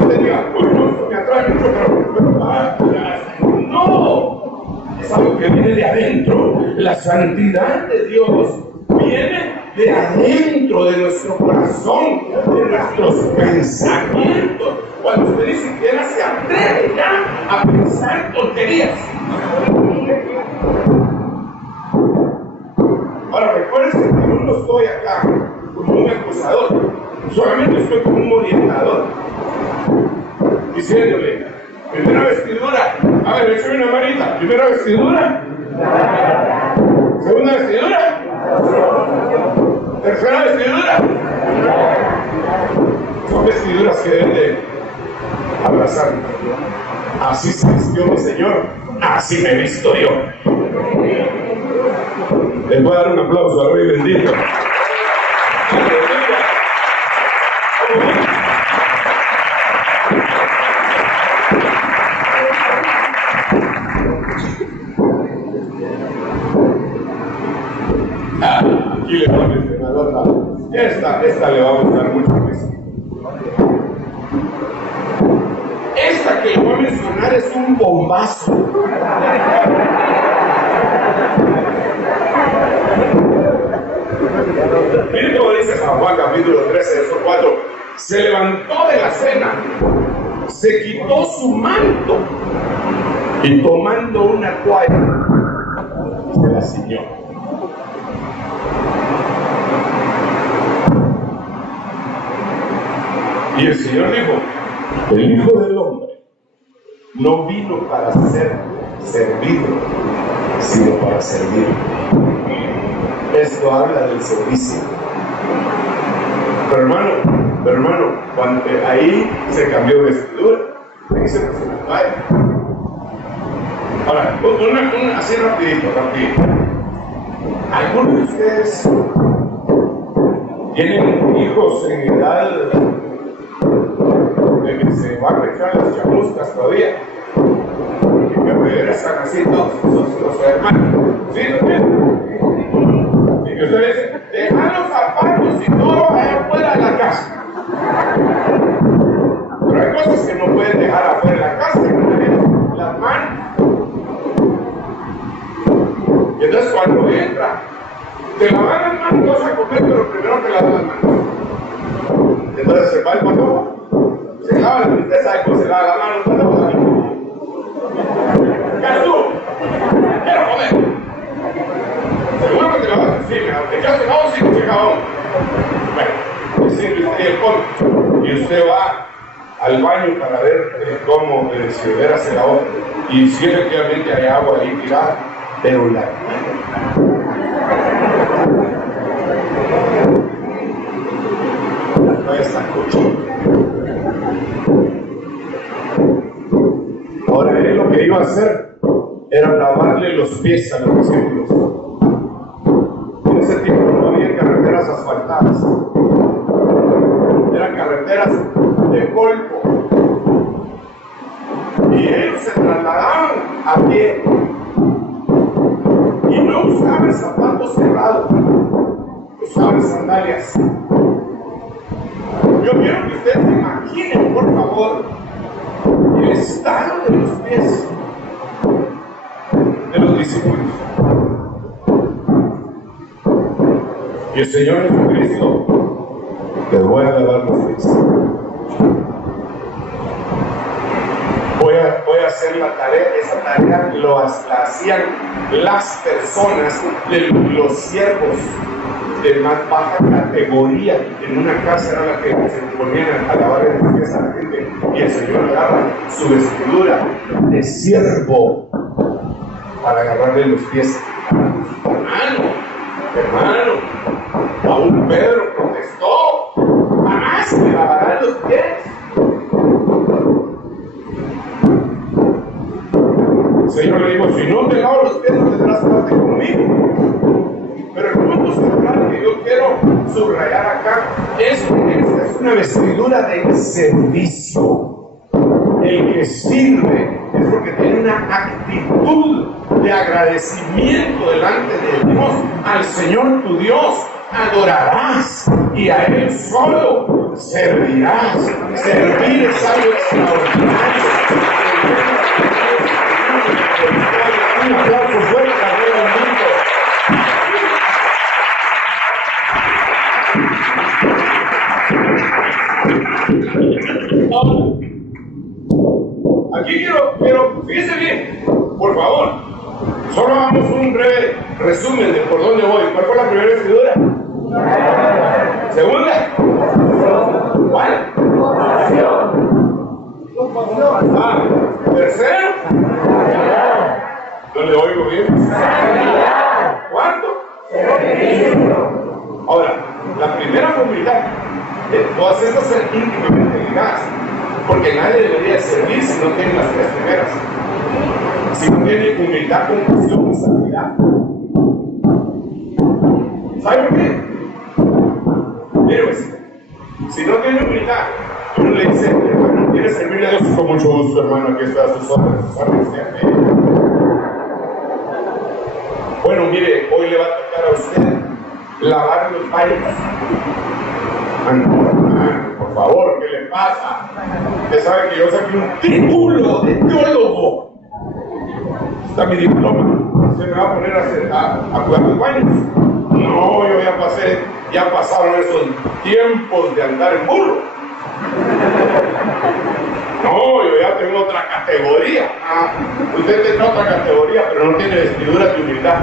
usted diga, uy, no, esto me atrae mucho, pero no, es algo que viene de adentro. La santidad de Dios viene de adentro de nuestro corazón, de nuestros pensamientos, cuando usted ni siquiera se atreve ya a pensar tonterías. Ahora recuerden que yo no estoy acá como un acusador, solamente estoy como un orientador, diciéndole, primera vestidura, a ver, échame una manita, primera vestidura, segunda vestidura, tercera vestidura. Son vestiduras que deben de abrazar. Así se vistió mi Señor, así me he visto yo. Les voy a dar un aplauso al Rey bendito. Aquí le va a mencionar otra. Esta le va a gustar mucho a Cristo. Esta que le voy a mencionar es un bombazo. Miren cómo dice San Juan capítulo 13, verso 4. Se levantó de la cena, se quitó su manto y tomando una toalla se la ciñó. Y el Señor dijo, el Hijo del Hombre no vino para ser servido, sino para servir. Esto habla del servicio. Pero hermano, cuando ahí se cambió vestidura, ahí se puso una toalla. Ahora, así rapidito. ¿Algunos de ustedes tienen hijos en edad de que se van a echar las chamuscas todavía? Y que regresan así todos los hermanos. ¿Sí? Y que usted dice, deja los zapatos y todo allá afuera de la casa. Pero hay cosas que no pueden dejar afuera de la casa, como las manos. Y entonces cuando entra, te lavan las manos, no vas a comer, pero primero te lavan las manos. Entonces se va el patojo, se lava la mano, usted sabe cómo se lava la mano, no la mano. Jesús, quiero comer. Seguro que te lo vas a decir, ¿te echaste jabón? Sí, te eché jabón. Bueno, es simple, usted come. Y usted va al baño para ver cómo si de veras se lavó. Y si efectivamente hay agua ahí tirada, pero la toalla está cochina. Ahora él lo que iba a hacer era lavarle los pies a los discípulos. En ese tiempo no había carreteras asfaltadas, eran carreteras de polvo. Y ellos se trasladaban a pie y no usaban zapatos cerrados, usaban sandalias. Yo quiero que ustedes se imaginen, por favor, el estado de los pies de los discípulos. Y el Señor Jesucristo les voy a lavar los pies. Voy a hacer la tarea, esa tarea la hacían las personas, los siervos de más baja categoría. En una casa era la que se ponían a lavar los pies a la gente, y el Señor agarra su vestidura de siervo para agarrarle los pies a su hermano. Hermano, aún Pedro protestó, jamás me lavarán los pies. El Señor le dijo, si no te lavo los pies, no tendrás parte conmigo. Pero el punto central que yo quiero subrayar acá es que esta es una vestidura de servicio. El que sirve es porque tiene una actitud de agradecimiento delante de Dios. Al Señor tu Dios adorarás y a Él solo servirás. Servir es algo extraordinario. Un aplauso fuerte al Rey bendito. Aquí quiero, fíjese bien, por favor, solo hagamos un breve resumen de por dónde voy. ¿Cuál fue la primera vestidura? ¿Segunda? ¿Cuál? ¿Tercero? ¿No le oigo bien? ¿Cuarto? Ahora, la primera humildad, todas estas son íntimamente ligadas. Porque nadie debería servir si no tiene las tres primeras. Si no tiene humildad, compasión y santidad. ¿Sabe por qué? Pero si no tiene humildad, uno le dice, hermano, ¿quieres servirle a Dios? Con mucho gusto, hermano, aquí está sus órdenes. Bueno, mire, hoy le va a tocar a usted lavar los baños. Por favor, ¿qué le pasa? Usted sabe que yo saqué un título de teólogo. Está mi diploma. ¿Se me va a poner a cuidar los baños? No, yo ya pasaron esos tiempos de andar en burro. No, yo ya tengo otra categoría. Usted tiene otra categoría, pero no tiene vestidura de humildad.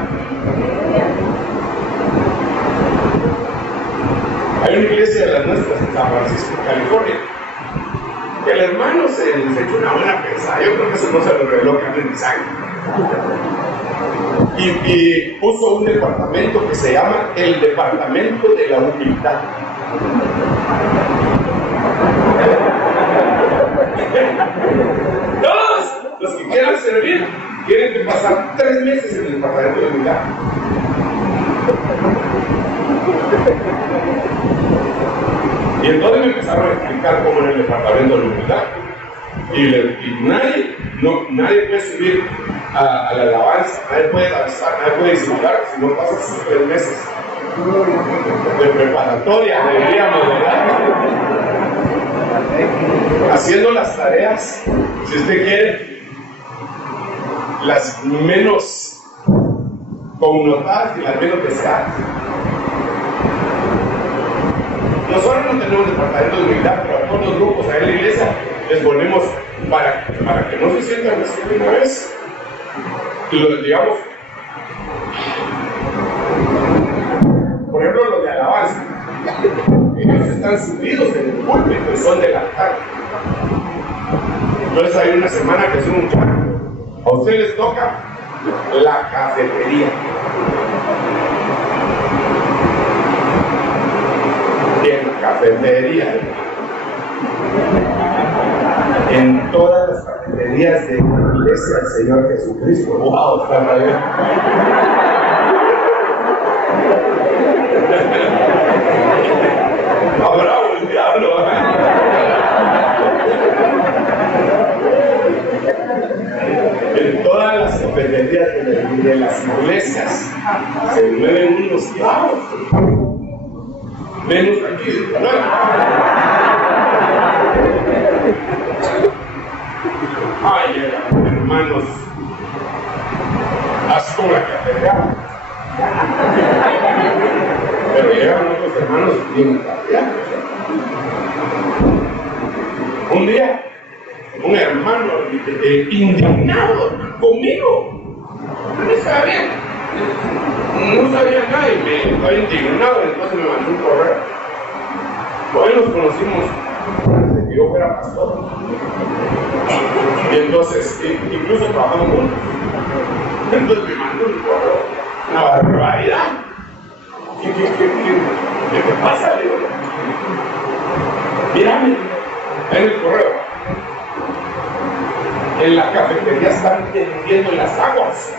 Hay una iglesia de las nuestras en San Francisco, California, que el hermano se echó una buena pensada. Yo creo que eso no se lo reveló que anda en sangre. Y puso un departamento que se llama el Departamento de la Humildad. Todos los que quieran servir tienen que pasar 3 meses en el Departamento de Humildad. Y entonces me empezaron a explicar cómo era el departamento de la humildad. Y nadie puede subir a la alabanza, nadie puede danzar, nadie puede disimular si no pasa sus 3 meses de preparatoria, deberíamos, ¿verdad? Haciendo las tareas, si usted quiere, las menos connotadas y las menos deseadas. Nosotros no tenemos departamento de humildad, pero a todos los grupos ahí en la iglesia les ponemos para que no se sientan así de una vez. Digamos, por ejemplo, los de alabanza, ellos están subidos en el púlpito y son del altar. Entonces hay una semana que son un charco. A ustedes les toca la cafetería. Cafetería. En todas las cafeterías de la iglesia del Señor Jesucristo. ¡Wow! Está bien. Está bravo el diablo. En todas las cafeterías de las iglesias se mueven unos clavos. Menos aquí, ¿no? Ay, hermanos, así como la catedral. Pero llegaron otros hermanos bien cambiados. Un día, un hermano indignado conmigo. No estaba bien. No sabía nada y me estaba indignado, entonces me mandó un correo. Hoy nos conocimos antes de que yo fuera pastor. Y entonces, incluso trabajamos juntos. Entonces me mandó un correo, una barbaridad. ¿Qué te pasa? Le digo, mírame, en el correo. En la cafetería están vendiendo las aguas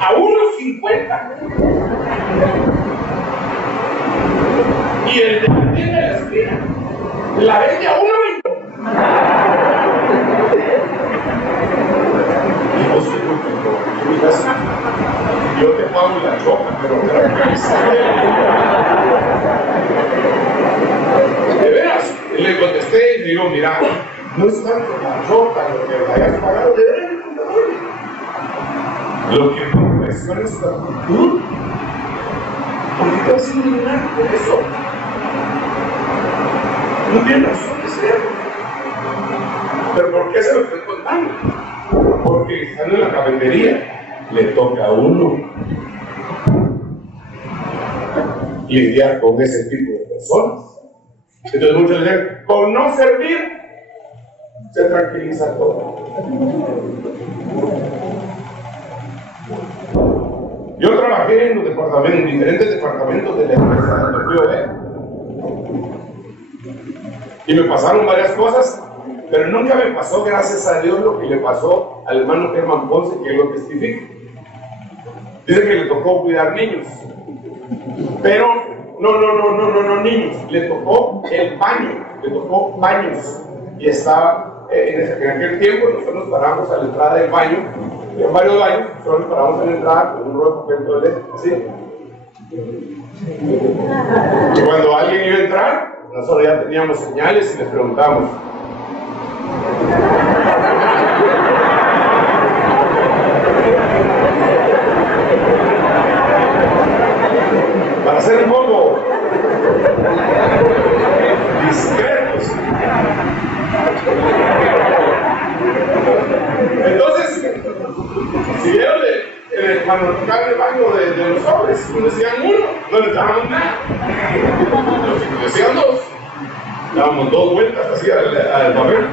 a 1.50. Y el de la tienda de la esquina la vende a 1.20. Y vos yo te pago la choca, pero de veras, le contesté y le digo, mira, no es tanto la choca lo que hayas pagado, de veras, lo que me impresiona es la actitud. ¿Por qué te vas a indignar por eso? No tiene razón de ser. ¿Pero por qué se lo estoy contando? Porque estando en la cafetería, le toca a uno lidiar con ese tipo de personas. Entonces muchos dicen, con no servir, se tranquiliza todo. Yo trabajé en los departamentos, en diferentes departamentos de la empresa donde fui a ver. Y me pasaron varias cosas, pero nunca me pasó, gracias a Dios, lo que le pasó al hermano Germán Ponce, que él lo testifica. Dice que le tocó cuidar niños. Pero, no niños, le tocó el baño, le tocó baños. Y estaba, en aquel tiempo, nosotros nos paramos a la entrada del baño, en varios baños, nosotros nos paramos a la entrada con un rollo de papel toalé, así. Y cuando alguien iba a entrar, nosotros ya teníamos señales y les preguntamos. Para ser un poco discretos. Entonces, si vieron cuando nos tocaban el baño de los hombres, nos decían uno, no les dábamos nada. Nos decían dos, dábamos 2 vueltas así al papel.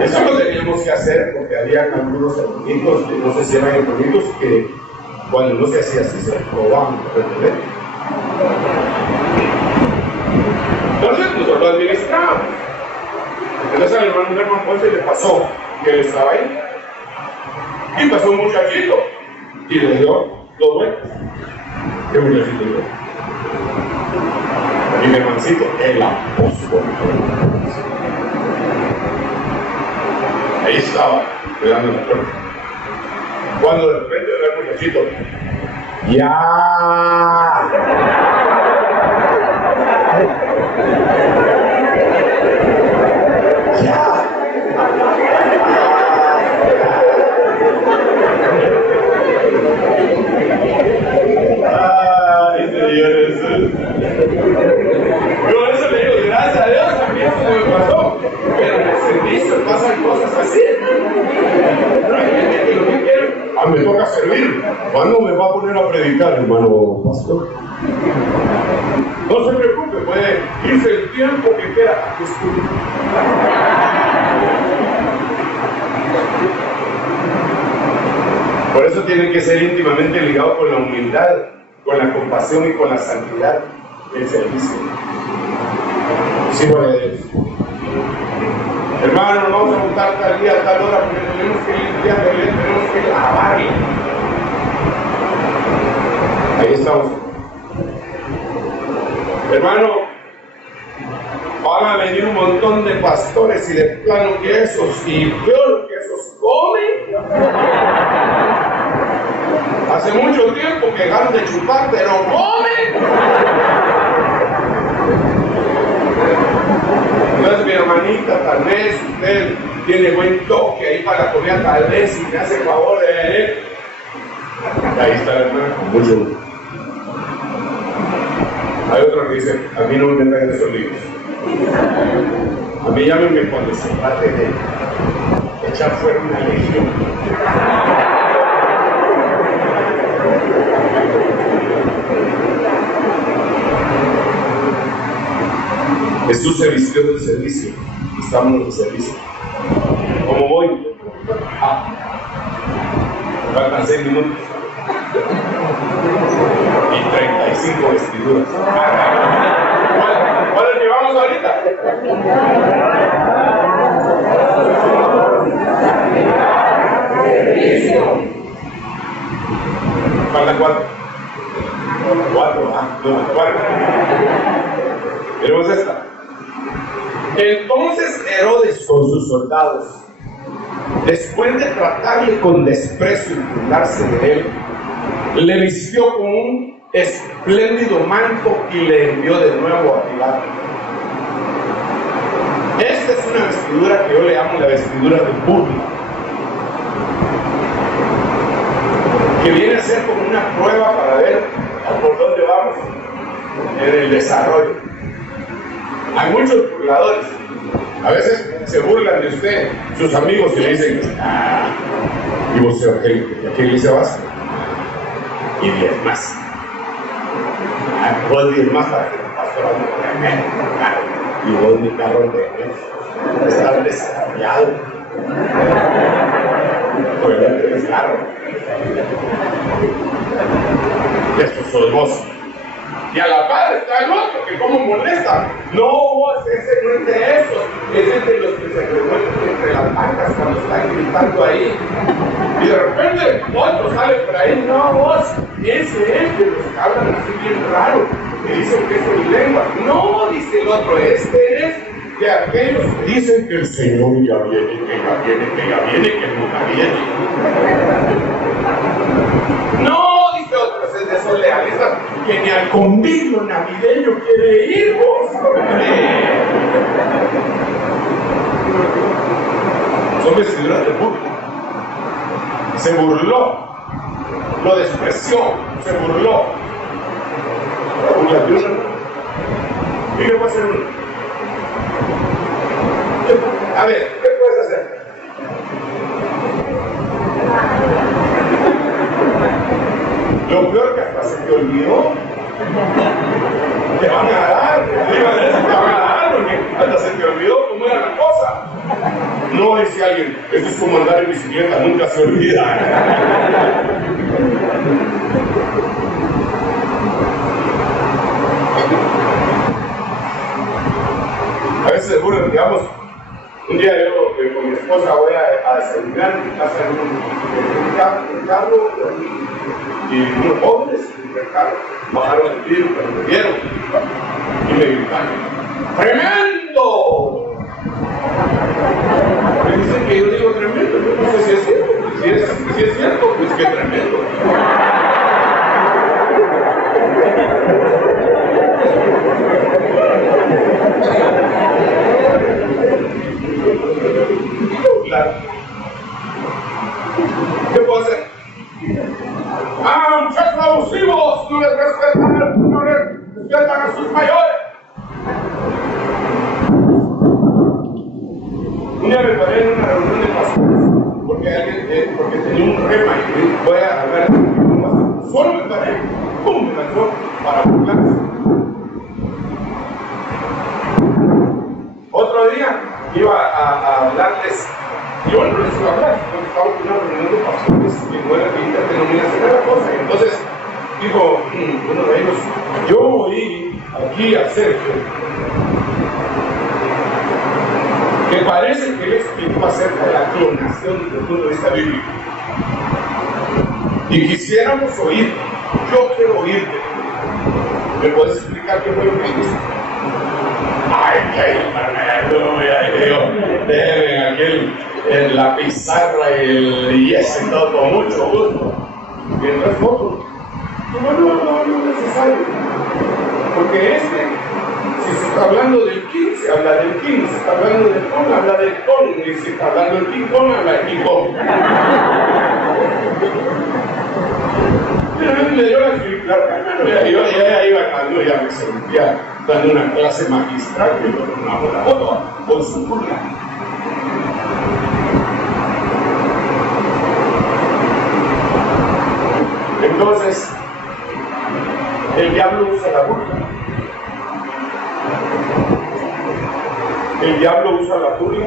Eso lo teníamos que hacer porque había algunos hermanitos, que no sé si eran hermanitos, que cuando no se hacía así se robaban. Entonces nosotros lo administrábamos. Entonces al hermano Germán Ponce le pasó que él estaba ahí. Y pasó un muchachito y le dio 2 vueltas. ¿Qué muchachito dio? Y mi hermancito, el apóstol. Ahí estaba, pegando la puerta. Cuando de repente era el muchachito, ¡ya! ¡Ya! ¡Ay, señores! Yo por eso le digo, gracias a Dios, a mí eso me pasó. Pero en el servicio pasan cosas así. Pero hay gente que lo que quiere, me toca servir. ¿Cuándo me va a poner a predicar, hermano pastor? No se preocupe, puede irse el tiempo que quiera. Por eso tienen que ser íntimamente ligados con la humildad, con la compasión y con la santidad del servicio. Sí, gloria a Dios. Hermano, nos vamos a juntar tal día, tal hora, porque tenemos que limpiar, tenemos que lavarle. Ahí estamos. Hermano, van a venir un montón de pastores y de plano que esos, y peor que esos, comen. Hace mucho tiempo que dejaron de chupar, pero comen. Entonces mi hermanita, tal vez usted tiene buen toque ahí para la comida, tal vez si me hace el favor de venir. Ahí está la hermana con mucho gusto. Hay otro que dice, a mí no me traen esos libros. A mí llámenme cuando se trate de echar fuera una legión. Jesús se vistió del servicio, estamos en el servicio. ¿Cómo voy? Faltan 6 minutos. Y 35 vestiduras. ¿Cuál llevamos ahorita? Faltan 4. 4. Tenemos esta. Entonces Herodes con sus soldados, después de tratarle con desprecio y burlarse de él, le vistió con un espléndido manto y le envió de nuevo a Pilato. Esta es una vestidura que yo le llamo la vestidura de burla, que viene a ser como una prueba para ver por dónde vamos en el desarrollo. Hay muchos burladores. A veces se burlan de usted, sus amigos, y le dicen, ¿y vos a qué iglesia vas? Y 10 más. Vos 10 más para que el pastor ande con carro. Y vos mi carro de estar desarrollado. Pues el carro. Eso sos vos. Y a la par está el otro, que como molesta. No, vos, ese no es de esos. Ese es de los que se revuelven entre las bancas cuando están gritando ahí. Y de repente otro sale por ahí. No, vos, ese es de los que hablan así bien raro. Que dicen que es en lengua. No, dice el otro, este es de aquellos que dicen que el Señor ya viene, que ya viene, que ya viene, que nunca viene. No, dice otro, es de esos lealistas que ni al convivio navideño quiere ir, vos. Son vestiduras de burla. Se burló, lo despreció, se burló. La burla de uno. ¿Y qué puede hacer uno? A ver, ¿qué puedes hacer? Lo peor que hasta se te olvidó. Te van a dar, te van a dar, porque hasta se te olvidó cómo era la cosa. No, dice alguien, eso es como andar en bicicleta, nunca se olvida. A veces se burlan, digamos, un día yo con mi esposa voy a desayunar en mi casa en un carro y unos jóvenes en el carro bajaron el vidrio cuando me vieron y me gritaron, ¡tremendo! Me dicen que yo digo tremendo, yo no sé si es cierto, si es cierto, pues que tremendo. Claro. ¿Qué puedo hacer? Muchachos abusivos, no les respetan a sus mayores. Un día me paré en una reunión de pastores porque tenía un rema y voy a hablar con un pastor. Solo me paré, ¡pum! Me lanzó para burlarse. Otro día iba a hablarles. Yo no les iba a hablar, porque estaba en una reunión de pastores que no era que interdenominación era cosa. Y entonces dijo uno de ellos, yo oí aquí a Sergio que parece que él explicó acerca de la clonación desde el punto de vista bíblico. Y quisiéramos oír, yo quiero oírte. ¿Me puedes explicar qué fue lo que dice? Ay, déjenme aquí la pizarra y ese y todo, con mucho gusto. Mientras poco, no es necesario. Porque si se está hablando del king, se habla del king, si se está hablando del Kong, habla del Kong, y si está hablando del King Kong, habla del King Kong. Me dio la ya iba cuando ya me sentía dando una clase magistral que yo tomaba la foto con su burla. Entonces, el diablo usa la burla. El diablo usa la burla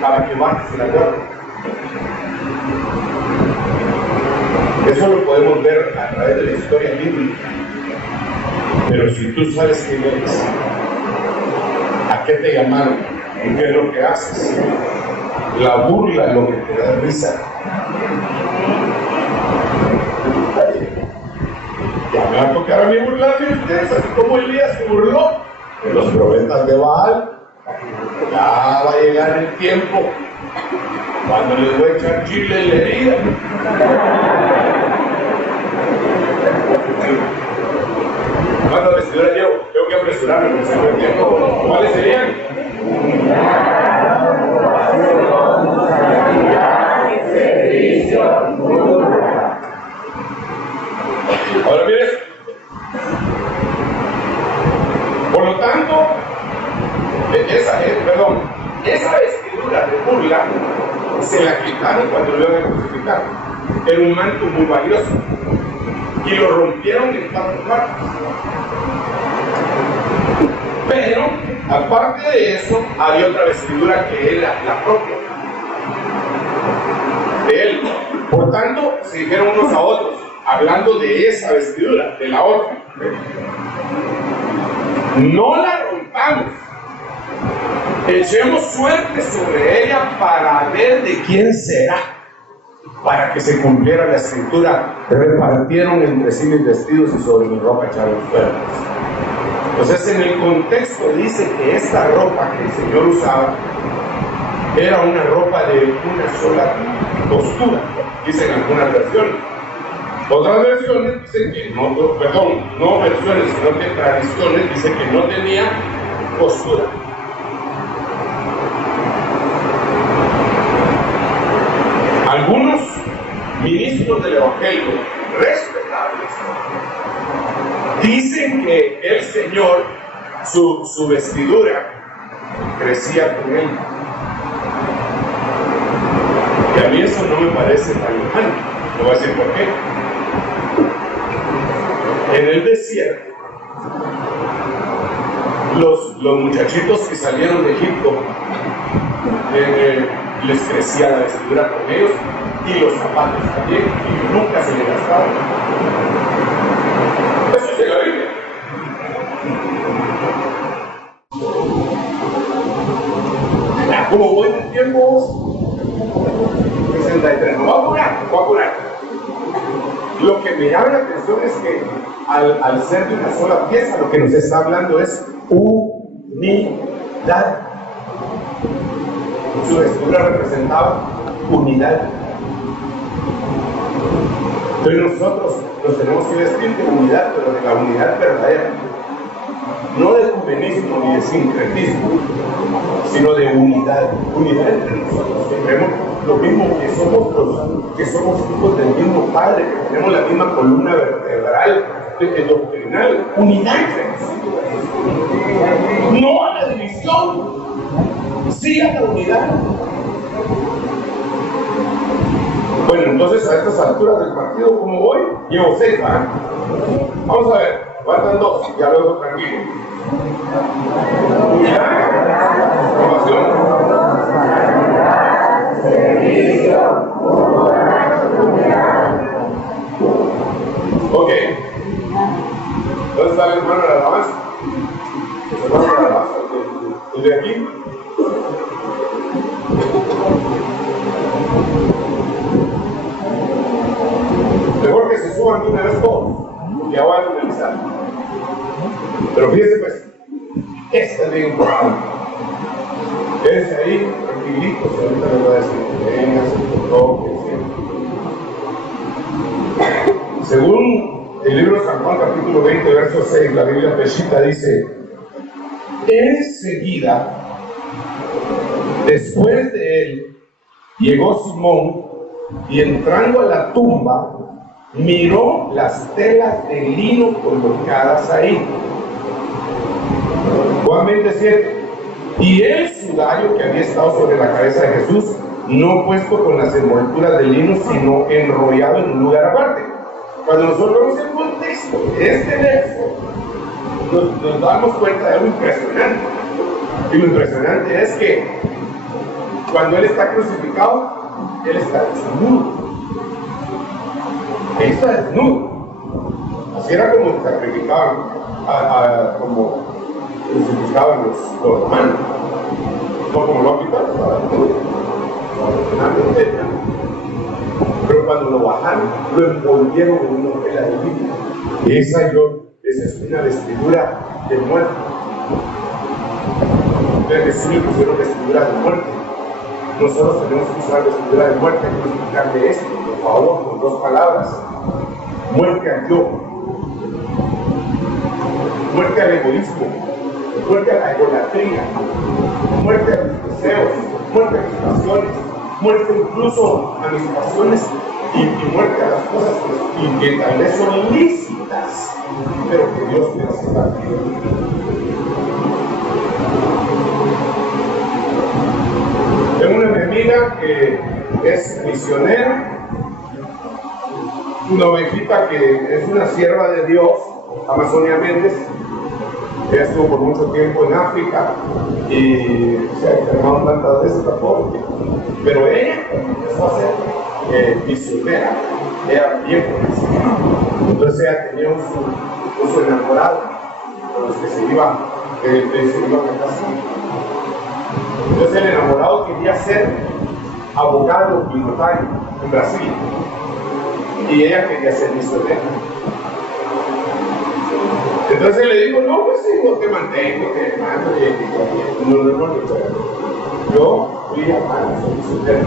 para que bajes la guardia. Eso lo podemos ver a través de la historia bíblica. Pero si tú sabes quién eres, ¿a qué te llamaron? ¿Y qué es lo que haces? La burla es lo que te da risa. Ya me va a tocar a mí burlarme de ustedes, así como Elías se burló de los profetas de Baal. Ya va a llegar el tiempo cuando les voy a echar chile en la herida. ¿Cuántas vestiduras llevo? Tengo que apresurarme porque se me el tiempo. ¿Cuáles serían? Ahora mires, por lo tanto, esa vestidura de burla se la quitaron cuando lo iban a crucificar. Era un manto muy valioso y lo rompieron en 4 partes. Pero, aparte de eso, había otra vestidura que era la propia de él. Por tanto, se dijeron unos a otros, hablando de esa vestidura, de la otra: no la rompamos, echemos suerte sobre ella para ver de quién será, para que se cumpliera la escritura: repartieron entre sí mis vestidos y sobre mi ropa echaron suertes. Entonces, en el contexto dice que esta ropa que el Señor usaba era una ropa de una sola costura, dicen algunas versiones. Otras versiones dicen que no versiones, sino que tradiciones dicen que no tenía costura. Algunos ministros del Evangelio respetables dicen que el Señor, su vestidura crecía con él. Y a mí eso no me parece tan lejano. Le voy a decir por qué. En el desierto, los muchachitos que salieron de Egipto, les crecía la vestidura con ellos y los zapatos también, y nunca se les gastaban. Eso es de la Biblia. ¿Cómo voy de tiempo? 63. ¿No va a apurar? Lo que me llama la atención es que al ser de una sola pieza, lo que nos está hablando es unidad. Su vestidura representaba unidad. Entonces nosotros nos tenemos que vestir de unidad, pero de la unidad verdadera. No de ecumenismo ni de sincretismo, sino de unidad. Unidad entre nosotros, que creemos lo mismo, que somos hijos del mismo Padre, que tenemos la misma columna vertebral, doctrinal. Unidad entre nosotros. No a la división, sí a la unidad. Bueno, entonces a estas alturas del partido, ¿cómo voy? Llevo 6, ¿verdad? Vamos a ver, faltan 2, ya luego tranquilo. Unidad, aprobación. Servicio, ok. ¿Dónde está el hermano de la alabanza? El hermano de la alabanza, el de aquí. Mejor que se suban de una vez todos, porque ya voy a finalizar. Pero fíjense pues, esta es bien importante. Quédense ahí, tranquilitos, y ahorita les voy a decir, venga, se toque, según el libro de San Juan, capítulo 20, verso 6, la Biblia Peshita dice: enseguida, después de él, llegó Simón y entrando a la tumba, miró las telas de lino colocadas ahí. Juan 27. Y el sudario que había estado sobre la cabeza de Jesús, no puesto con las envolturas de lino, sino enrollado en un lugar aparte. Cuando nosotros vemos el contexto de este verso, nos damos cuenta de algo impresionante. Y lo impresionante es que cuando él está crucificado, él está desnudo. Ahí está desnudo. Así era como sacrificaban, como sacrificaban los romanos. No como lo han quitado, estaba desnudo. Pero cuando lo bajaron, lo envolvieron en una tela de lino. Y esa es una vestidura de muerte. Ustedes sí pusieron vestidura de muerte. Nosotros tenemos que usar vestidura de muerte. Hay que explicarle esto, por favor, con 2 palabras. Muerte al yo, muerte al egoísmo, muerte a la idolatría, muerte a mis deseos, muerte a mis pasiones, muerte incluso a mis pasiones y muerte a las cosas que tal vez son ilícitas, pero que Dios me hace partido. Tengo una amiga que es misionera, una ovejita que es una sierva de Dios, Amazonia Méndez. Ella estuvo por mucho tiempo en África y se ha enfermado tantas veces la pobre. Pero ella empezó a ser misionera, era bien conocida. Entonces ella tenía su enamorado con los que se iba a casar. Entonces el enamorado quería ser abogado y notario en Brasil. Y ella quería ser misionera. Entonces le digo, no, pues sí, yo te mantengo, te mando, no, yo fui a ser misionero.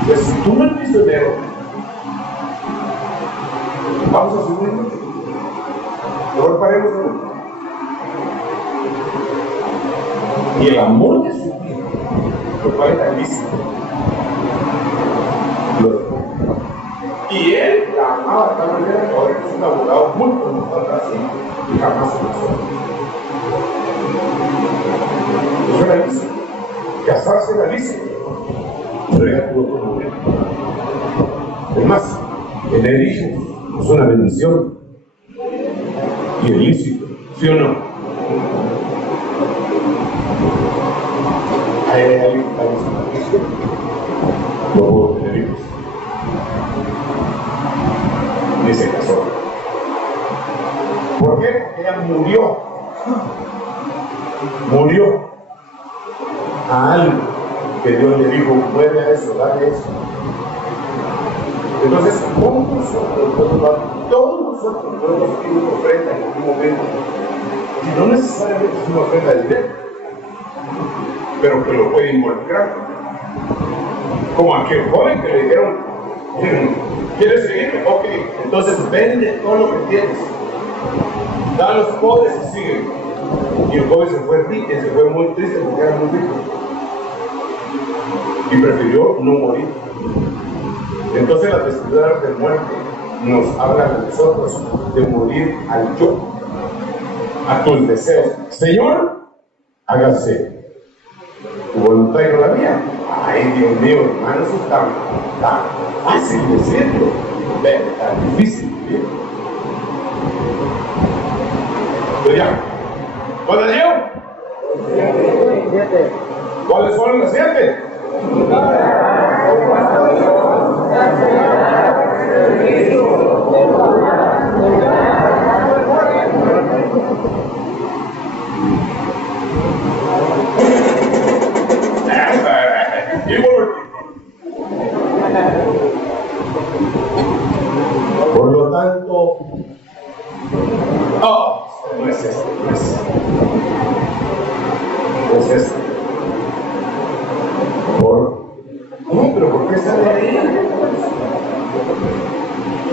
Entonces, si tú no eres misionero, vamos a subirnos. Mejor paremos ahora. Y el amor de su vida, lo cual era lícito, y él la amaba de tal manera que ahora es un abogado muy conocido en Brasil y jamás se casó. Eso era lícito. Casarse era lícito. Pero ella tuvo que morir. Es más, tener hijos es una bendición. Y es lícito, ¿sí o no? Hay alguien que está lícito. No puedo tener hijos. Ni se casó. ¿Por qué? Porque ella murió a algo que Dios le dijo, muere a eso, dale eso. Entonces, ¿cómo todos nosotros podemos pedir una ofrenda en algún momento? Y no necesariamente es una ofrenda de dinero, pero que lo puede involucrar. Como aquel joven que le dijeron, ¿quieres seguirme? Ok, entonces vende todo lo que tienes, da a los pobres y sigue. Y el joven se fue rico, se fue muy triste porque era muy rico y prefirió no morir. Entonces las vestiduras de muerte nos hablan a nosotros de morir al yo, a tus deseos. Señor, hágase tu voluntad y no la mía. Ay, Dios mío, hermano, eso está tan fácil decirlo, tan difícil decirlo. Pero ya, ¿cuántas llevo? 7. ¿Cuáles fueron las 7? Por lo tanto, no es esto, no es esto. No es esto. No, pero ¿por qué sale ahí?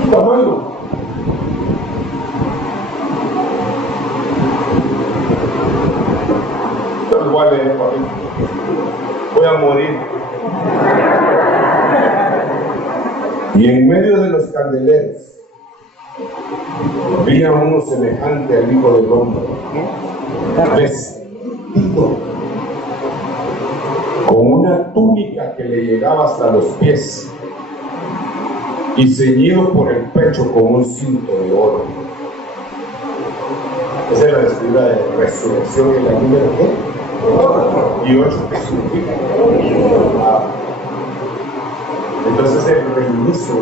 Está malo. Pero igual le dejo ahí. Voy a morir. Y en medio de los candeleros vi a uno semejante al Hijo del Hombre, vestido con una túnica que le llegaba hasta los pies y ceñido por el pecho con un cinto de oro. Esa es la vestidura de resurrección en la número ¿qué? Y 8, ¿qué significa? Entonces el inicio,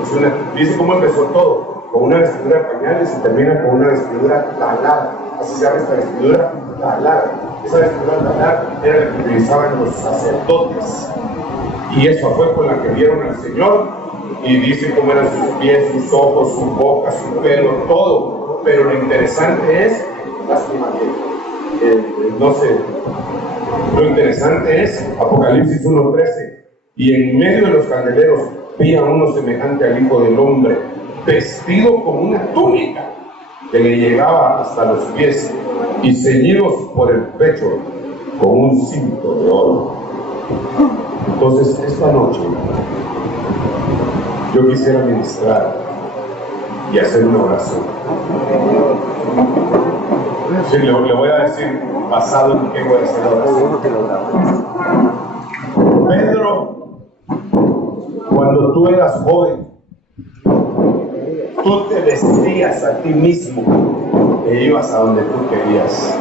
dice cómo empezó todo, con una vestidura de pañales y termina con una vestidura talada. Así se llama esta vestidura talada. Esa vestidura talada era la que utilizaban los sacerdotes. Y esa fue con la que vieron al Señor. Y dice cómo eran sus pies, sus ojos, su boca, su pelo, todo. Pero lo interesante es, lástima que, no sé, lo interesante es Apocalipsis 1:13. Y en medio de los candeleros vi a uno semejante al Hijo del Hombre, vestido con una túnica que le llegaba hasta los pies y ceñidos por el pecho con un cinto de oro. Entonces, esta noche yo quisiera ministrar y hacer una oración. Sí, le voy a decir basado en qué voy a hacer la oración. Pedro, cuando tú eras joven, tú te vestías a ti mismo e ibas a donde tú querías.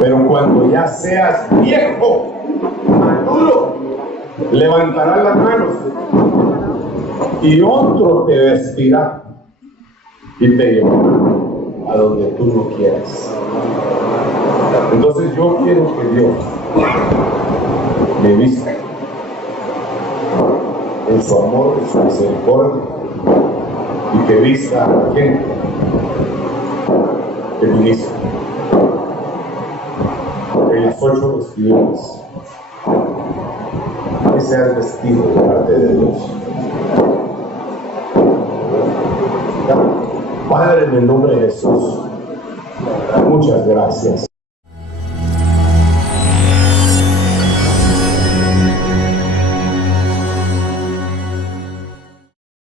Pero cuando ya seas viejo, maduro, levantarás las manos y otro te vestirá y te llevará a donde tú no quieras. Entonces yo quiero que Dios me vista en su amor, en su misericordia, y que vista a la gente que ministra en las 8 vestiduras, que seas vestido de parte de Dios. Padre, en el nombre de Jesús, muchas gracias.